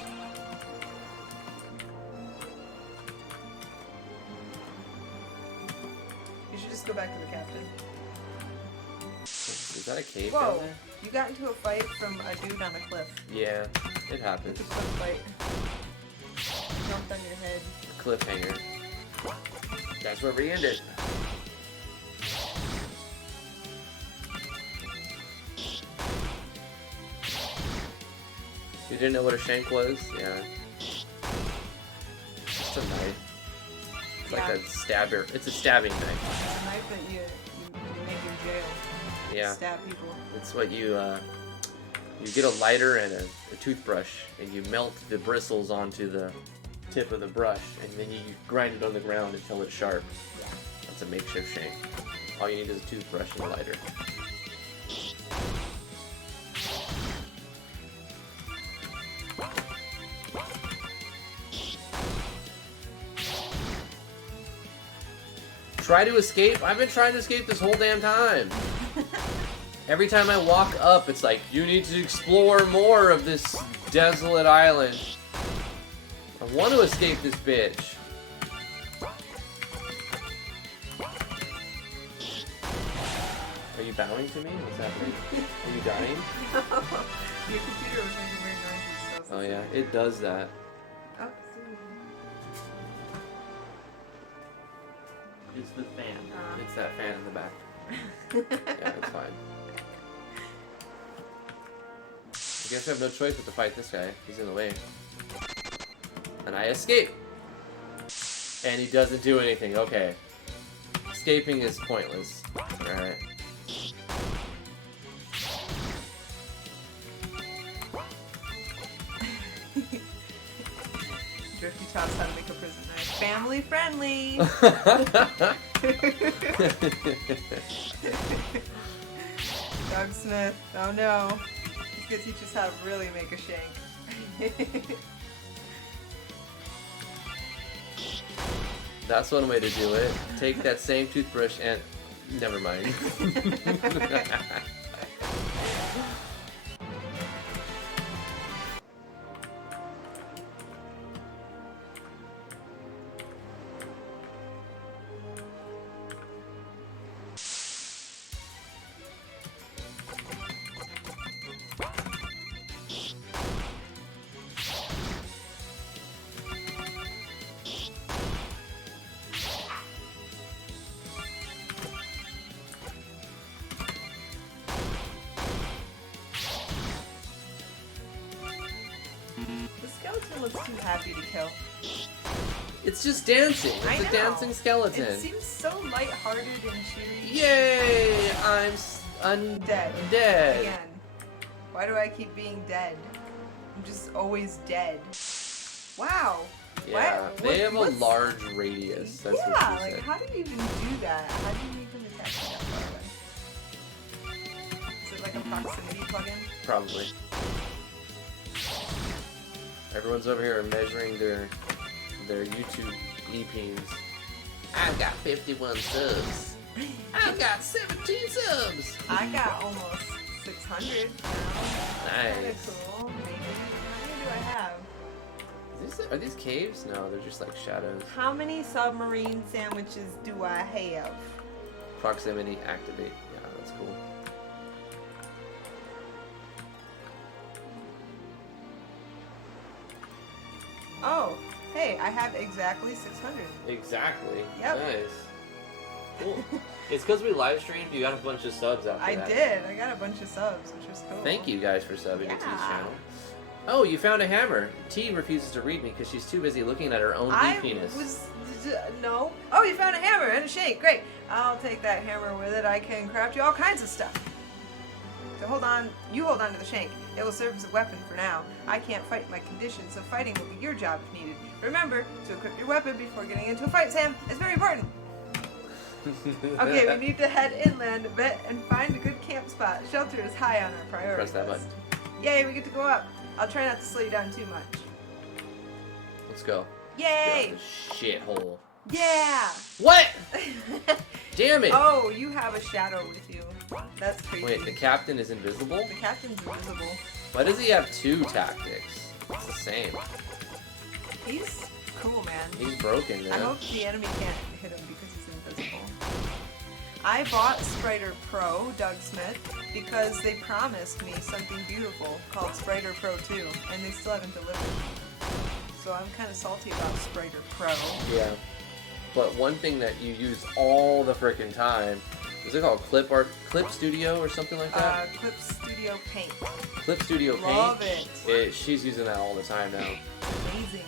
You should just go back to the captain. Is that a cave Whoa! down there? You got into a fight from a dude on a cliff. Yeah, it happens. It's a cliff fight. Jumped on your head. Cliffhanger. That's where we end it. You didn't know what a shank was? Yeah. like a stabber. It's a stabbing knife. It's a knife that you make in jail. Yeah. Stab people. It's what you get a lighter and a toothbrush, and you melt the bristles onto the tip of the brush, and then you grind it on the ground until it's sharp. Yeah. That's a makeshift shank. All you need is a toothbrush and a lighter. Try to escape? I've been trying to escape this whole damn time. Every time I walk up, it's like, you need to explore more of this desolate island. I want to escape this bitch. Are you bowing to me? What's happening? Are you dying? No. Your computer was making weird noises. So Oh yeah, it does that. Oh, It's the fan. Uh. It's that fan in the back. Yeah, it's fine. I guess I have no choice but to fight this guy. He's in the way. And I escape! And he doesn't do anything. Okay. Escaping is pointless. Alright. Drifty taught us how to make a prison knife. Family friendly! Doug Smith. Oh no. He's gonna teach us how to really make a shank. That's one way to do it. Take that same toothbrush and... Never mind. The skeleton looks too happy to kill. It's just dancing. I It's know. a dancing skeleton. It seems so lighthearted and cheery. Yay! I'm Dead. dead. Again. Why do I keep being dead? I'm just always dead. Wow. Yeah, What- they have a what's- large radius. That's yeah, what she like said. how do you even do that? How do you even attack me that far away? Is it like a proximity plugin? Probably. Everyone's over here measuring their YouTube EPs. I've got 51 subs. I've got 17 subs. I got almost 600 now. Kinda Nice. cool, maybe. How many do I have? Are these caves? No, they're just like shadows. How many submarine sandwiches do I have? Proximity activate. Yeah, that's cool. Oh, hey, I have exactly 600. Exactly. Yep. Nice. Cool. It's because we live streamed. You got a bunch of subs after I that. did. I got a bunch of subs, which was cool. Thank you guys for subbing to T's Yeah. channel. Oh, you found a hammer. T refuses to read me because she's too busy looking at her own I penis. was no. Oh, you found a hammer and a shake. Great. I'll take that hammer with it. I can craft you all kinds of stuff. So hold on. You hold on to the shank. It will serve as a weapon for now. I can't fight my condition, so fighting will be your job if needed. Remember to equip your weapon before getting into a fight, Sam. It's very important. Okay, we need to head inland a bit and find a good camp spot. Shelter is high on our priority Press that list. Yay, we get to go up. I'll try not to slow you down too much. Let's go. Yay! Get out this shithole. Yeah! What? Damn it! Oh, you have a shadow with you. That's crazy. Wait, the captain is invisible? The captain's invisible. Why does he have two tactics? It's the same. He's cool, man. He's broken, I man. hope the enemy can't hit him because he's invisible. I bought Spriter Pro, Doug Smith, because they promised me something beautiful called Spriter Pro 2, and they still haven't delivered. So I'm kind of salty about Spriter Pro. Yeah. But one thing that you use all the freaking time, is it called Clip Studio or something like that? Clip Studio Paint. Clip Studio Paint. Love it. She's using that all the time now. Amazing.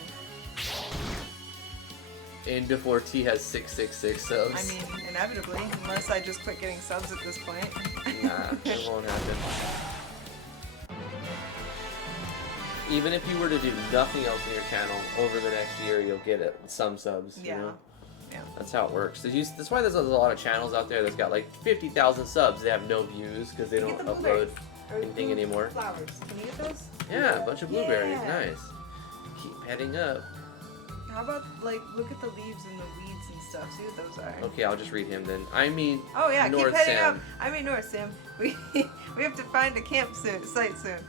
end before T has 666 subs. I mean, inevitably, unless I just quit getting subs at this point. Nah, it won't happen. Even if you were to do nothing else in your channel over the next year, you'll get it some subs. Yeah. You know? Yeah. That's how it works. That's why there's a lot of channels out there that's got like 50,000 subs. They have no views because they don't upload anything anymore. Flowers. Can you get those? Yeah, a bunch of blueberries. Yeah. Nice. Keep heading up. How about, like, look at the leaves and the weeds and stuff. See what those are. Okay, I'll just read him then. I mean, Oh, yeah, North keep heading Sam. up. I mean, North Sam. We have to find a site soon.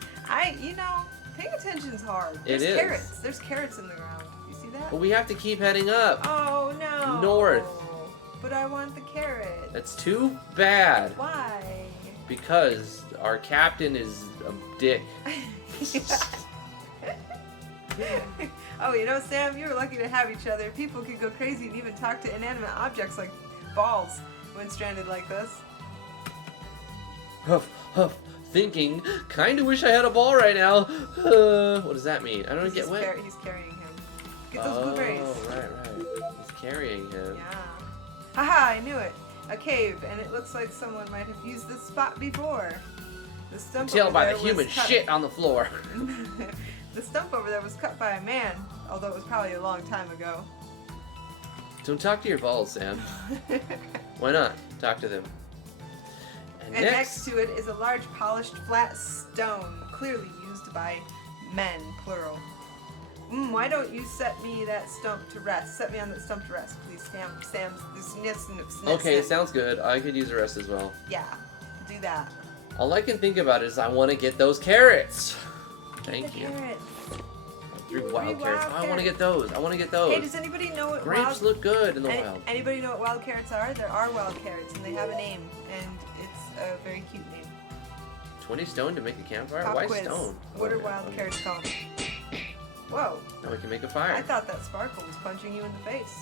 You know, paying attention's hard. There's It is. carrots. There's carrots in the ground. You see that? But we have to keep heading up. Oh, no. North. But I want the carrot. That's too bad. Why? Because our captain is a dick. Oh, you know, Sam, you were lucky to have each other. People could go crazy and even talk to inanimate objects like balls when stranded like this. Huff, huff. Thinking, kinda wish I had a ball right now. What does that mean? I don't get wet. He's carrying him. Get those blueberries. Oh, right. He's carrying him. Yeah. Haha, I knew it. A cave, and it looks like someone might have used this spot before. The stump Tell over by there the human was cut. shit on the floor. The stump over there was cut by a man, although it was probably a long time ago. Don't talk to your balls, Sam. Why not? Talk to them. And next to it is a large polished flat stone, clearly used by men, plural. Why don't you set me that stump to rest? Set me on that stump to rest, please, Sam. Okay, sounds good. I could use a rest as well. Yeah, do that. All I can think about is I want to get those carrots. Thank you. Carrots. Three wild carrots. wild I want to get those. I want to get those. Hey, does anybody know what Grapes look good in the wild. Anybody know what wild carrots are? There are wild carrots, and they have a name, and it's a very cute name. 20 stone to make a campfire? Pop Why quiz. stone? What are Okay, wild okay. carrots called? Whoa. Now we can make a fire. I thought that sparkle was punching you in the face.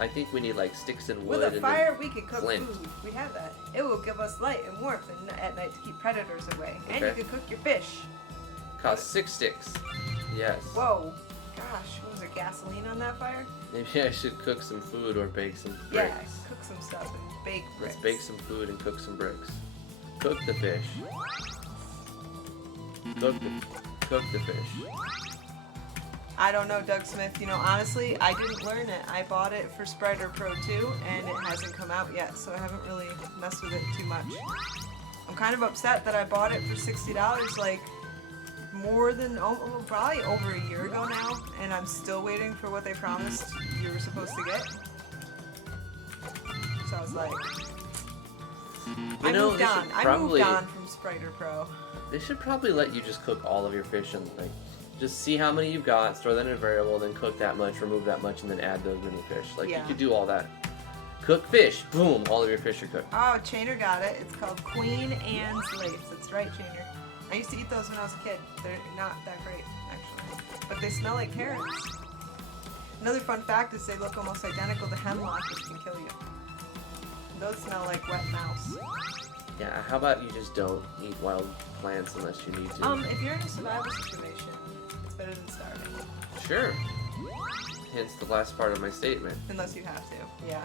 I think we need like sticks and wood. With a and fire, we could cook flint. food. We have that. It will give us light and warmth at night to keep predators away. And you Okay. can cook your fish. Cost 6 sticks. Yes. Whoa. Gosh, was there gasoline on that fire? Maybe I should cook some food or bake some bricks. Yeah, cook some stuff and bake bricks. Let's bake some food and cook some bricks. Cook the fish. Cook the fish. I don't know, Doug Smith. You know, honestly, I didn't learn it. I bought it for Spreader Pro 2, and it hasn't come out yet, so I haven't really messed with it too much. I'm kind of upset that I bought it for $60, like, more than, probably over a year ago now, and I'm still waiting for what they promised you were supposed to get. So I was like, I moved on. I moved on from Spreader Pro. They should probably let you just cook all of your fish and like just see how many you've got, store that in a variable, then cook that much, remove that much, and then add those many fish. Like you could do all that. Cook fish, boom, all of your fish are cooked. Oh, Chainer got it. It's called Queen Anne's Lace. That's right, Chainer. I used to eat those when I was a kid. They're not that great, actually. But they smell like carrots. Another fun fact is they look almost identical to hemlock, which can kill you. Those smell like wet mouse. Yeah, how about you just don't eat wild plants unless you need to? If you're in a survival situation, it's better than starving. Sure. Hence the last part of my statement. Unless you have to, yeah.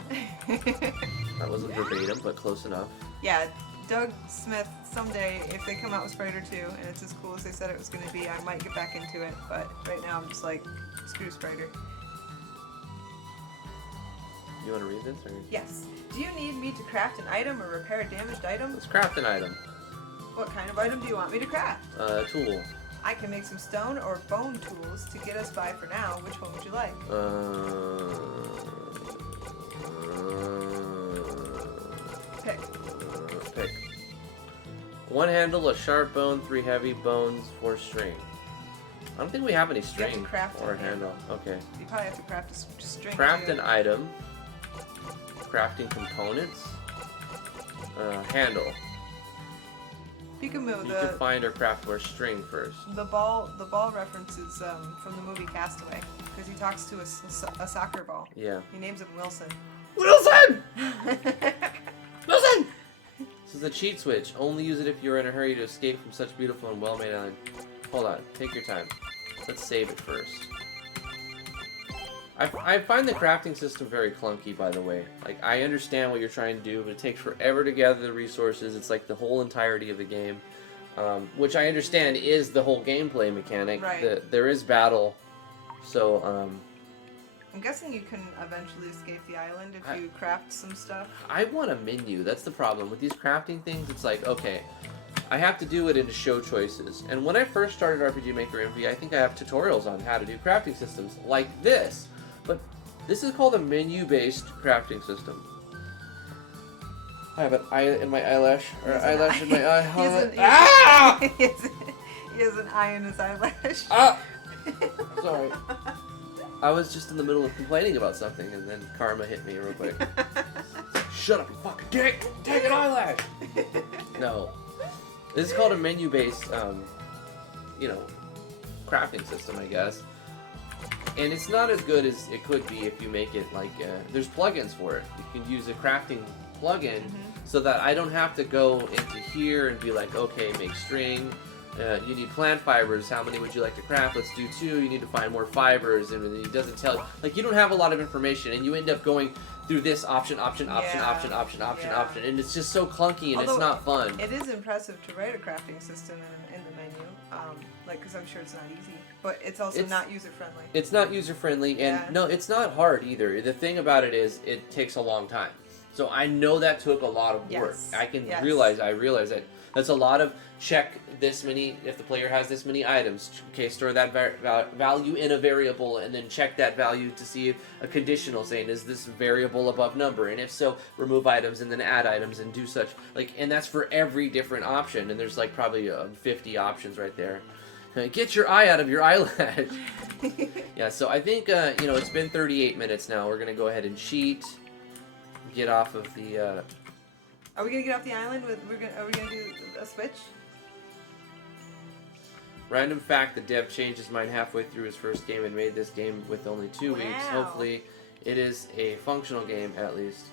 That wasn't verbatim, but close enough. Yeah, Doug Smith, someday, if they come out with Spreader 2, and it's as cool as they said it was going to be, I might get back into it, but right now I'm just like, screw Spreader. You want to read this? Or? Yes. Do you need me to craft an item or repair a damaged item? Let's craft an item. What kind of item do you want me to craft? Tool. I can make some stone or bone tools to get us by for now. Which one would you like? Pick. Pick. 1 handle, a sharp bone, 3 heavy bones, 4 string. I don't think we have any string to craft or a handle. Okay. You probably have to craft a string. Craft too. an item. Crafting components. Handle. Peekaboo, You can find or craft more string first. the ball reference is from the movie Castaway, because he talks to a soccer ball. Yeah. He names him Wilson. Wilson! Wilson! This is a cheat switch. Only use it if you're in a hurry to escape from such beautiful and well-made island. Hold on. Take your time. Let's save it first. I find the crafting system very clunky, by the way. Like, I understand what you're trying to do, but it takes forever to gather the resources. It's like the whole entirety of the game, which I understand is the whole gameplay mechanic. Right. There is battle, so I'm guessing you can eventually escape the island if you craft some stuff. I want a menu. That's the problem with these crafting things. It's like, okay, I have to do it into show choices. And when I first started RPG Maker Envy, I think I have tutorials on how to do crafting systems like this. But this is called a menu-based crafting system. I have an eye in my eyelash, or eyelash in my eye. He has an eye in his eyelash. Ah! Sorry. I was just in the middle of complaining about something, and then karma hit me real quick. Shut up, you fucking dick! Take an eyelash! No. This is called a menu-based, crafting system, I guess. And it's not as good as it could be if you make it like, there's plugins for it. You can use a crafting plugin so that I don't have to go into here and be like, okay, make string. You need plant fibers. How many would you like to craft? Let's do 2. You need to find more fibers. And it doesn't tell you. Like, you don't have a lot of information, and you end up going through this option. And it's just so clunky, and it's not fun. It is impressive to write a crafting system in the menu, because I'm sure it's not easy. But it's also not user-friendly. It's not user-friendly, and no, it's not hard either. The thing about it is, it takes a long time. So I know that took a lot of work. I can realize that. That's a lot of check this many, if the player has this many items, okay, store that value in a variable, and then check that value to see a conditional saying, is this variable above number? And if so, remove items and then add items and do such. Like, and that's for every different option, and there's like probably 50 options right there. Get your eye out of your eyelash. Yeah, so I think, it's been 38 minutes now. We're going to go ahead and cheat. Get off of the... Are we going to get off the island? Are we going to do a switch? Random fact, the dev changed his mind halfway through his first game and made this game with only 2 weeks. Hopefully, it is a functional game, at least.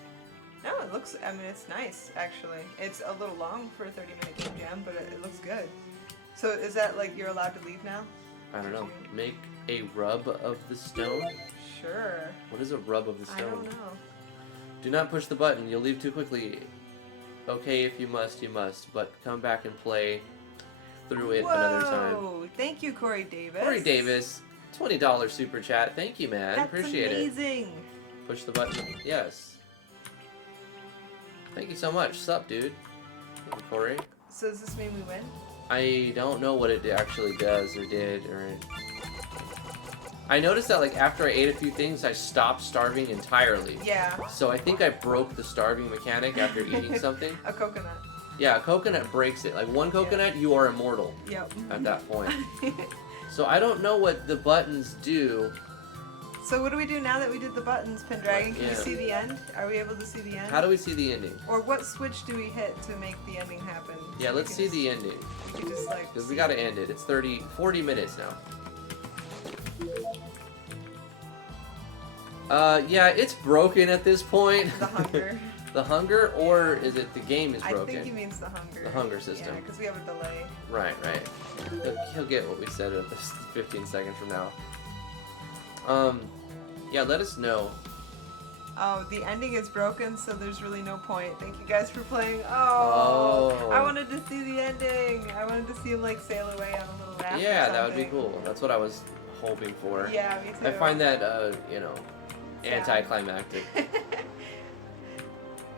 No, it looks... I mean, it's nice, actually. It's a little long for a 30-minute game jam, but it looks good. So is that like you're allowed to leave now? I don't know. Make a rub of the stone? Sure. What is a rub of the stone? I don't know. Do not push the button. You'll leave too quickly. Okay, if you must, you must. But come back and play through it another time. Whoa! Thank you, Corey Davis. Corey Davis, $20 super chat. Thank you, man. Appreciate it. That's amazing. Push the button. Yes. Thank you so much. Sup, dude? Thank you, Corey. So does this mean we win? I don't know what it actually does or did or... I noticed that like after I ate a few things, I stopped starving entirely. Yeah. So I think I broke the starving mechanic after eating something. A coconut. Yeah, a coconut breaks it. Like one coconut, you are immortal. Yep. At that point. So I don't know what the buttons do. So what do we do now that we did the buttons, Pendragon? Can we see the end? Are we able to see the end? How do we see the ending? Or what switch do we hit to make the ending happen? Yeah, let's see the ending. We can just like... Because we gotta end it. It's 40 minutes now. Yeah, it's broken at this point. The hunger. The hunger, or is it the game is broken? I think he means the hunger. The hunger system. Yeah, because we have a delay. Right. He'll get what we said 15 seconds from now. Yeah, let us know. Oh, the ending is broken, so there's really no point. Thank you guys for playing. Oh. I wanted to see the ending. I wanted to see him like sail away on a little raft. Yeah, that would be cool. That's what I was hoping for. Yeah, me too. I find that, anticlimactic.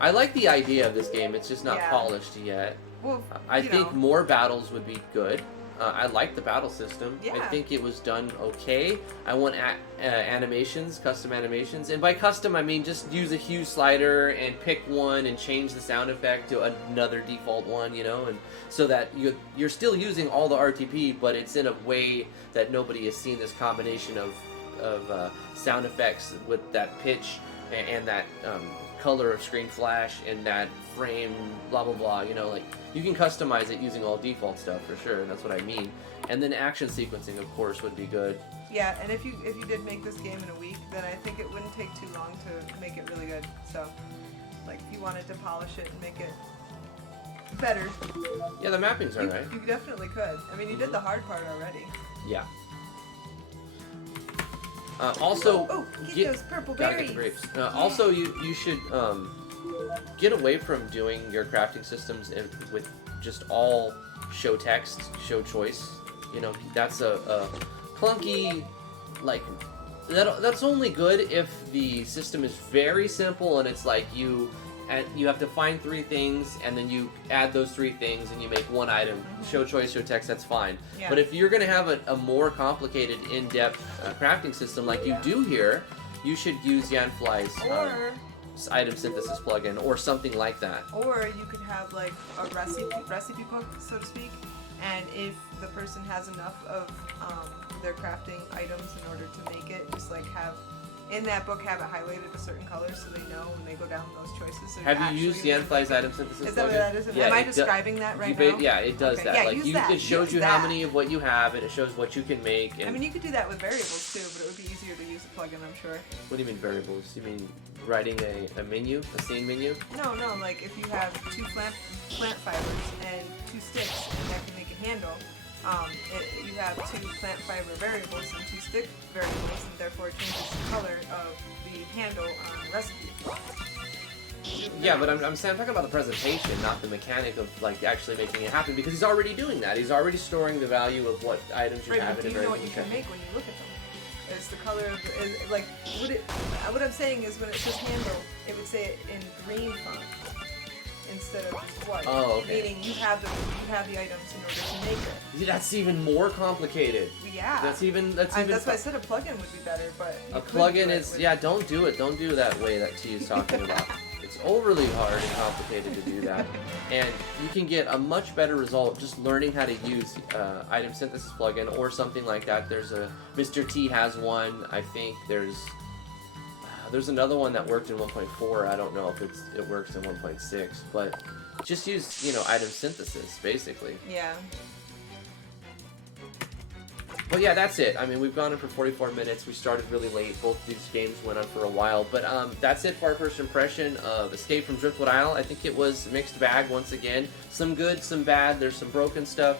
I like the idea of this game. It's just not polished yet. Well, I think more battles would be good. I like the battle system. Yeah. I think it was done okay. I want animations, custom animations. And by custom, I mean just use a hue slider and pick one and change the sound effect to another default one, and so that you're still using all the RTP, but it's in a way that nobody has seen this combination of sound effects with that pitch and that color of screen flash and that frame, blah blah blah. Like you can customize it using all default stuff for sure, and that's what I mean. And then action sequencing, of course, would be good. Yeah, and if you did make this game in a week, then I think it wouldn't take too long to make it really good. So, like, if you wanted to polish it and make it better. Yeah, the mappings are right. You definitely could. I mean, you did the hard part already. Yeah. Also, get those purple gotta berries. get the grapes. Also, you should get away from doing your crafting systems with just all show text, show choice. You know, that's a clunky, like, that's only good if the system is very simple and it's like you have to find 3 things and then you add those 3 things and you make one item. Show choice, show text, that's fine. Yeah. But if you're going to have a more complicated, in-depth crafting system like you do here, you should use Yanfly's item synthesis plugin or something like that. Or you could have like a recipe book, so to speak, and if the person has enough of their crafting items in order to make it, just like have in that book have it highlighted a certain color so they know when they go down those choices. So have you used Yanfly's item synthesis? Is that what that is? Yeah, Am I describing that right now? Yeah, it does that. Yeah, like it shows you how many of what you have, and it shows what you can make. And I mean, you could do that with variables too, but it would be easier to use a plugin, I'm sure. What do you mean variables? You mean writing a menu, a scene menu? No, like if you have 2 plant fibers and 2 sticks, and that can make a handle. You have 2 plant fiber variables and 2 stick variables, and therefore it changes the color of the handle on the recipe. Yeah, but I'm talking about the presentation, not the mechanic of like actually making it happen, because he's already doing that. He's already storing the value of what items you have in a do you know what you can make when you look at them? It's the color of what I'm saying is when it says handle, it would say it in green font instead of just white. Oh, okay. Meaning you have the items in order to make it. That's even more complicated. Yeah. That's why I said a plugin would be better, but a plugin is don't do it. Don't do that way that T is talking about. It's overly hard and complicated to do that, and you can get a much better result just learning how to use item synthesis plugin or something like that. There's a Mr. T has one. I think there's another one that worked in 1.4. I don't know if it works in 1.6, but just use item synthesis basically. Yeah. But yeah, that's it. I mean, we've gone in for 44 minutes. We started really late. Both of these games went on for a while. But that's it for our first impression of Escape from Driftwood Isle. I think it was a mixed bag once again. Some good, some bad. There's some broken stuff.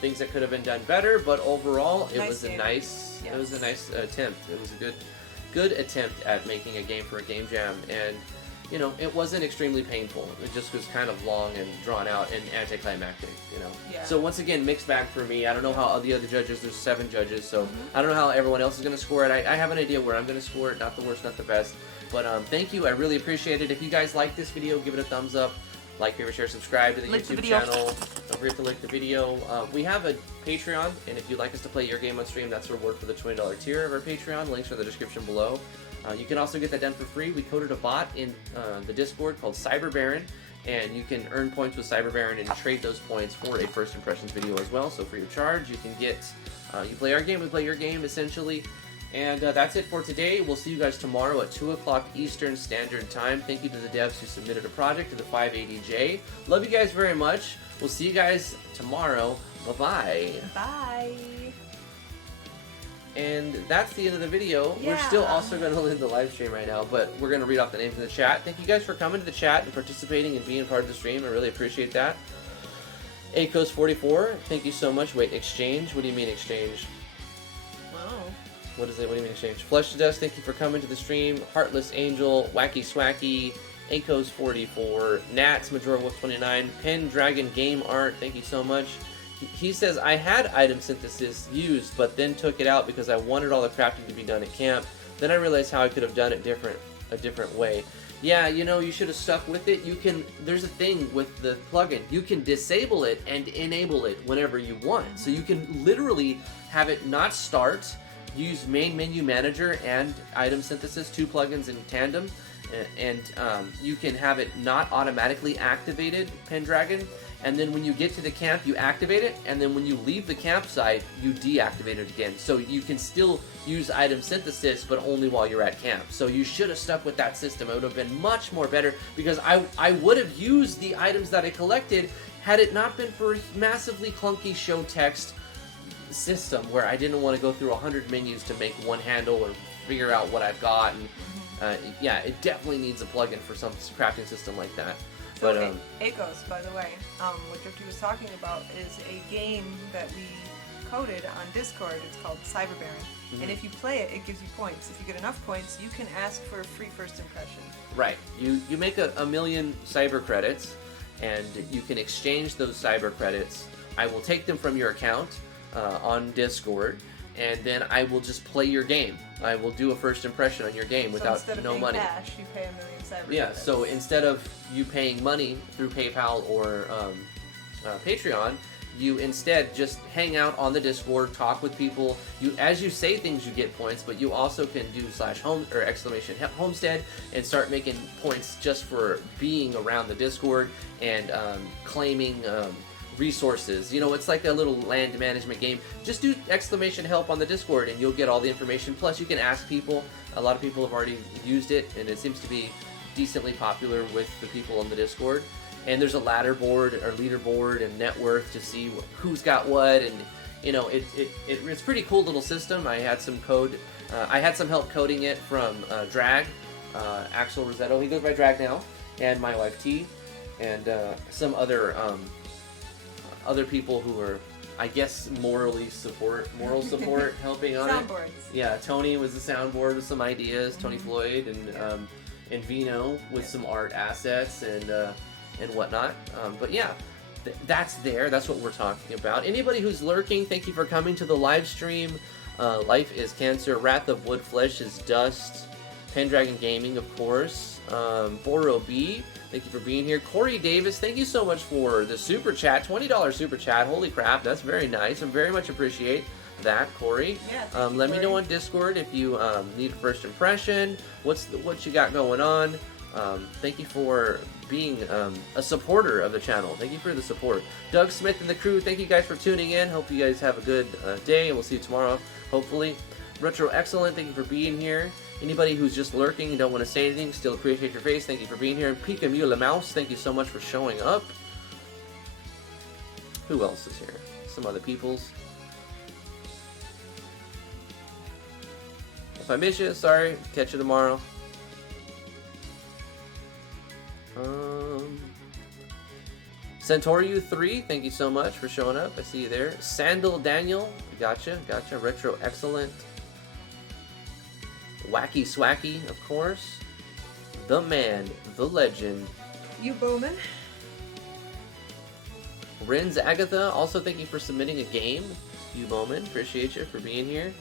Things that could have been done better. But overall, it was a nice attempt. It was a good attempt at making a game for a game jam. And it wasn't extremely painful. It just was kind of long and drawn out and anticlimactic, Yeah. So once again, mixed bag for me. I don't know how the other judges, there's 7 judges, so I don't know how everyone else is going to score it. I have an idea where I'm going to score it, not the worst, not the best. But thank you, I really appreciate it. If you guys like this video, give it a thumbs up. Like, favorite, share, subscribe to the YouTube channel. Don't forget to like the video. We have a Patreon, and if you'd like us to play your game on stream, that's the reward for the $20 tier of our Patreon. Links are in the description below. You can also get that done for free. We coded a bot in the Discord called Cyber Baron, and you can earn points with Cyber Baron and trade those points for a first impressions video as well. So for your charge, you can get, you play our game, we play your game essentially. And that's it for today. We'll see you guys tomorrow at 2 o'clock Eastern Standard Time. Thank you to the devs who submitted a project to the 580J. Love you guys very much. We'll see you guys tomorrow. Bye-bye. Bye. And that's the end of the video. Yeah. We're still also going to end the live stream right now, but we're going to read off the names in the chat. Thank you guys for coming to the chat and participating and being part of the stream. I really appreciate that. Acos44, thank you so much. Wait, exchange? What do you mean exchange? Wow. What is it? What do you mean exchange? Flesh to Dust, thank you for coming to the stream. Heartless Angel, Wacky Swacky, Acos44, Nats, Majora Wolf 29, Pendragon Game Art, thank you so much. He says, I had item synthesis used, but then took it out because I wanted all the crafting to be done at camp. Then I realized how I could have done it a different way. Yeah, you should have stuck with it. There's a thing with the plugin. You can disable it and enable it whenever you want. So you can literally have it not start, use main menu manager and item synthesis, 2 plugins in tandem, and you can have it not automatically activated, Pendragon. And then when you get to the camp, you activate it, and then when you leave the campsite, you deactivate it again. So you can still use item synthesis, but only while you're at camp. So you should have stuck with that system. It would have been much more better, because I would have used the items that I collected had it not been for a massively clunky show text system where I didn't want to go through 100 menus to make one handle or figure out what I've got. And yeah, it definitely needs a plugin for some crafting system like that. So, But Acos, by the way, what Drifty was talking about is a game that we coded on Discord. It's called Cyberbaron. Mm-hmm. And if you play it, it gives you points. If you get enough points, you can ask for a free first impression. Right. You make a million cyber credits, and you can exchange those cyber credits. I will take them from your account on Discord, and then I will just play your game. I will do a first impression on your game without instead of no paying money. cash, you pay a million cyber Yeah, credits. so instead of you paying money through PayPal or Patreon, you instead just hang out on the Discord, talk with people. As you say things, you get points, but you also can do /home or exclamation homestead and start making points just for being around the Discord and claiming resources. You know, it's like a little land management game. Just do exclamation help on the Discord and you'll get all the information. Plus, you can ask people. A lot of people have already used it, and it seems to be decently popular with the people on the Discord. And there's a ladder board or leaderboard and net worth to see who's got what, and you know it's pretty cool little system. I had some help coding it from Drag, Axel Rosetto. He goes by Drag now, and my wife T, and some other people who are, I guess, moral support helping on it. Soundboards. Yeah, Tony was the soundboard with some ideas. Tony Floyd and Vino with some art assets and whatnot. But yeah, that's there. That's what we're talking about. Anybody who's lurking, thank you for coming to the live stream. Life is Cancer. Wrath of Wood Flesh is Dust. Pendragon Gaming, of course. Boro B, thank you for being here. Corey Davis, thank you so much for the super chat. $20 super chat. Holy crap, that's very nice. I very much appreciate that, Corey. Yeah, let me know on Discord if you need a first impression. What you got going on? Thank you for being a supporter of the channel. Thank you for the support. Doug Smith and the crew, thank you guys for tuning in. Hope you guys have a good day, and we'll see you tomorrow, hopefully. Retro Excellent, thank you for being here. Anybody who's just lurking and don't want to say anything, still appreciate your face. Thank you for being here. And Pika Mula Mouse, thank you so much for showing up. Who else is here? Some other peoples. If I miss you, sorry. Catch you tomorrow. Centauriu 3, thank you so much for showing up. I see you there. Sandal Daniel, gotcha. Retro Excellent. Wacky Swacky, of course. The man, the legend. You Bowman. Renz Agatha, also thank you for submitting a game. You Bowman, appreciate you for being here.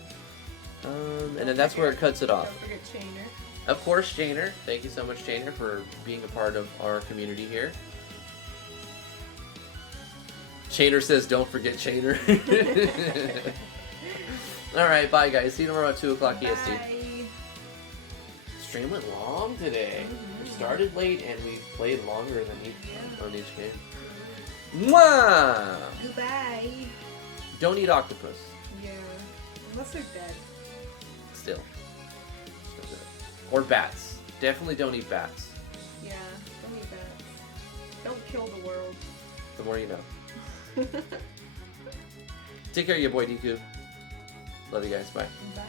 And then that's where it cuts it off. Don't forget Chainer. Of course, Chainer. Thank you so much, Chainer, for being a part of our community here. Chainer says, don't forget Chainer. Alright, bye guys. See you tomorrow at 2 o'clock EST. Bye. Stream went long today. We started late and we played longer than on each game. Mwah! Goodbye. Don't eat octopus. Yeah. Unless they're dead. Still good. Or bats. Definitely don't eat bats. Yeah. Don't eat that. Don't kill the world. The more you know. Take care of your boy Deku. Love you guys. Bye. Bye.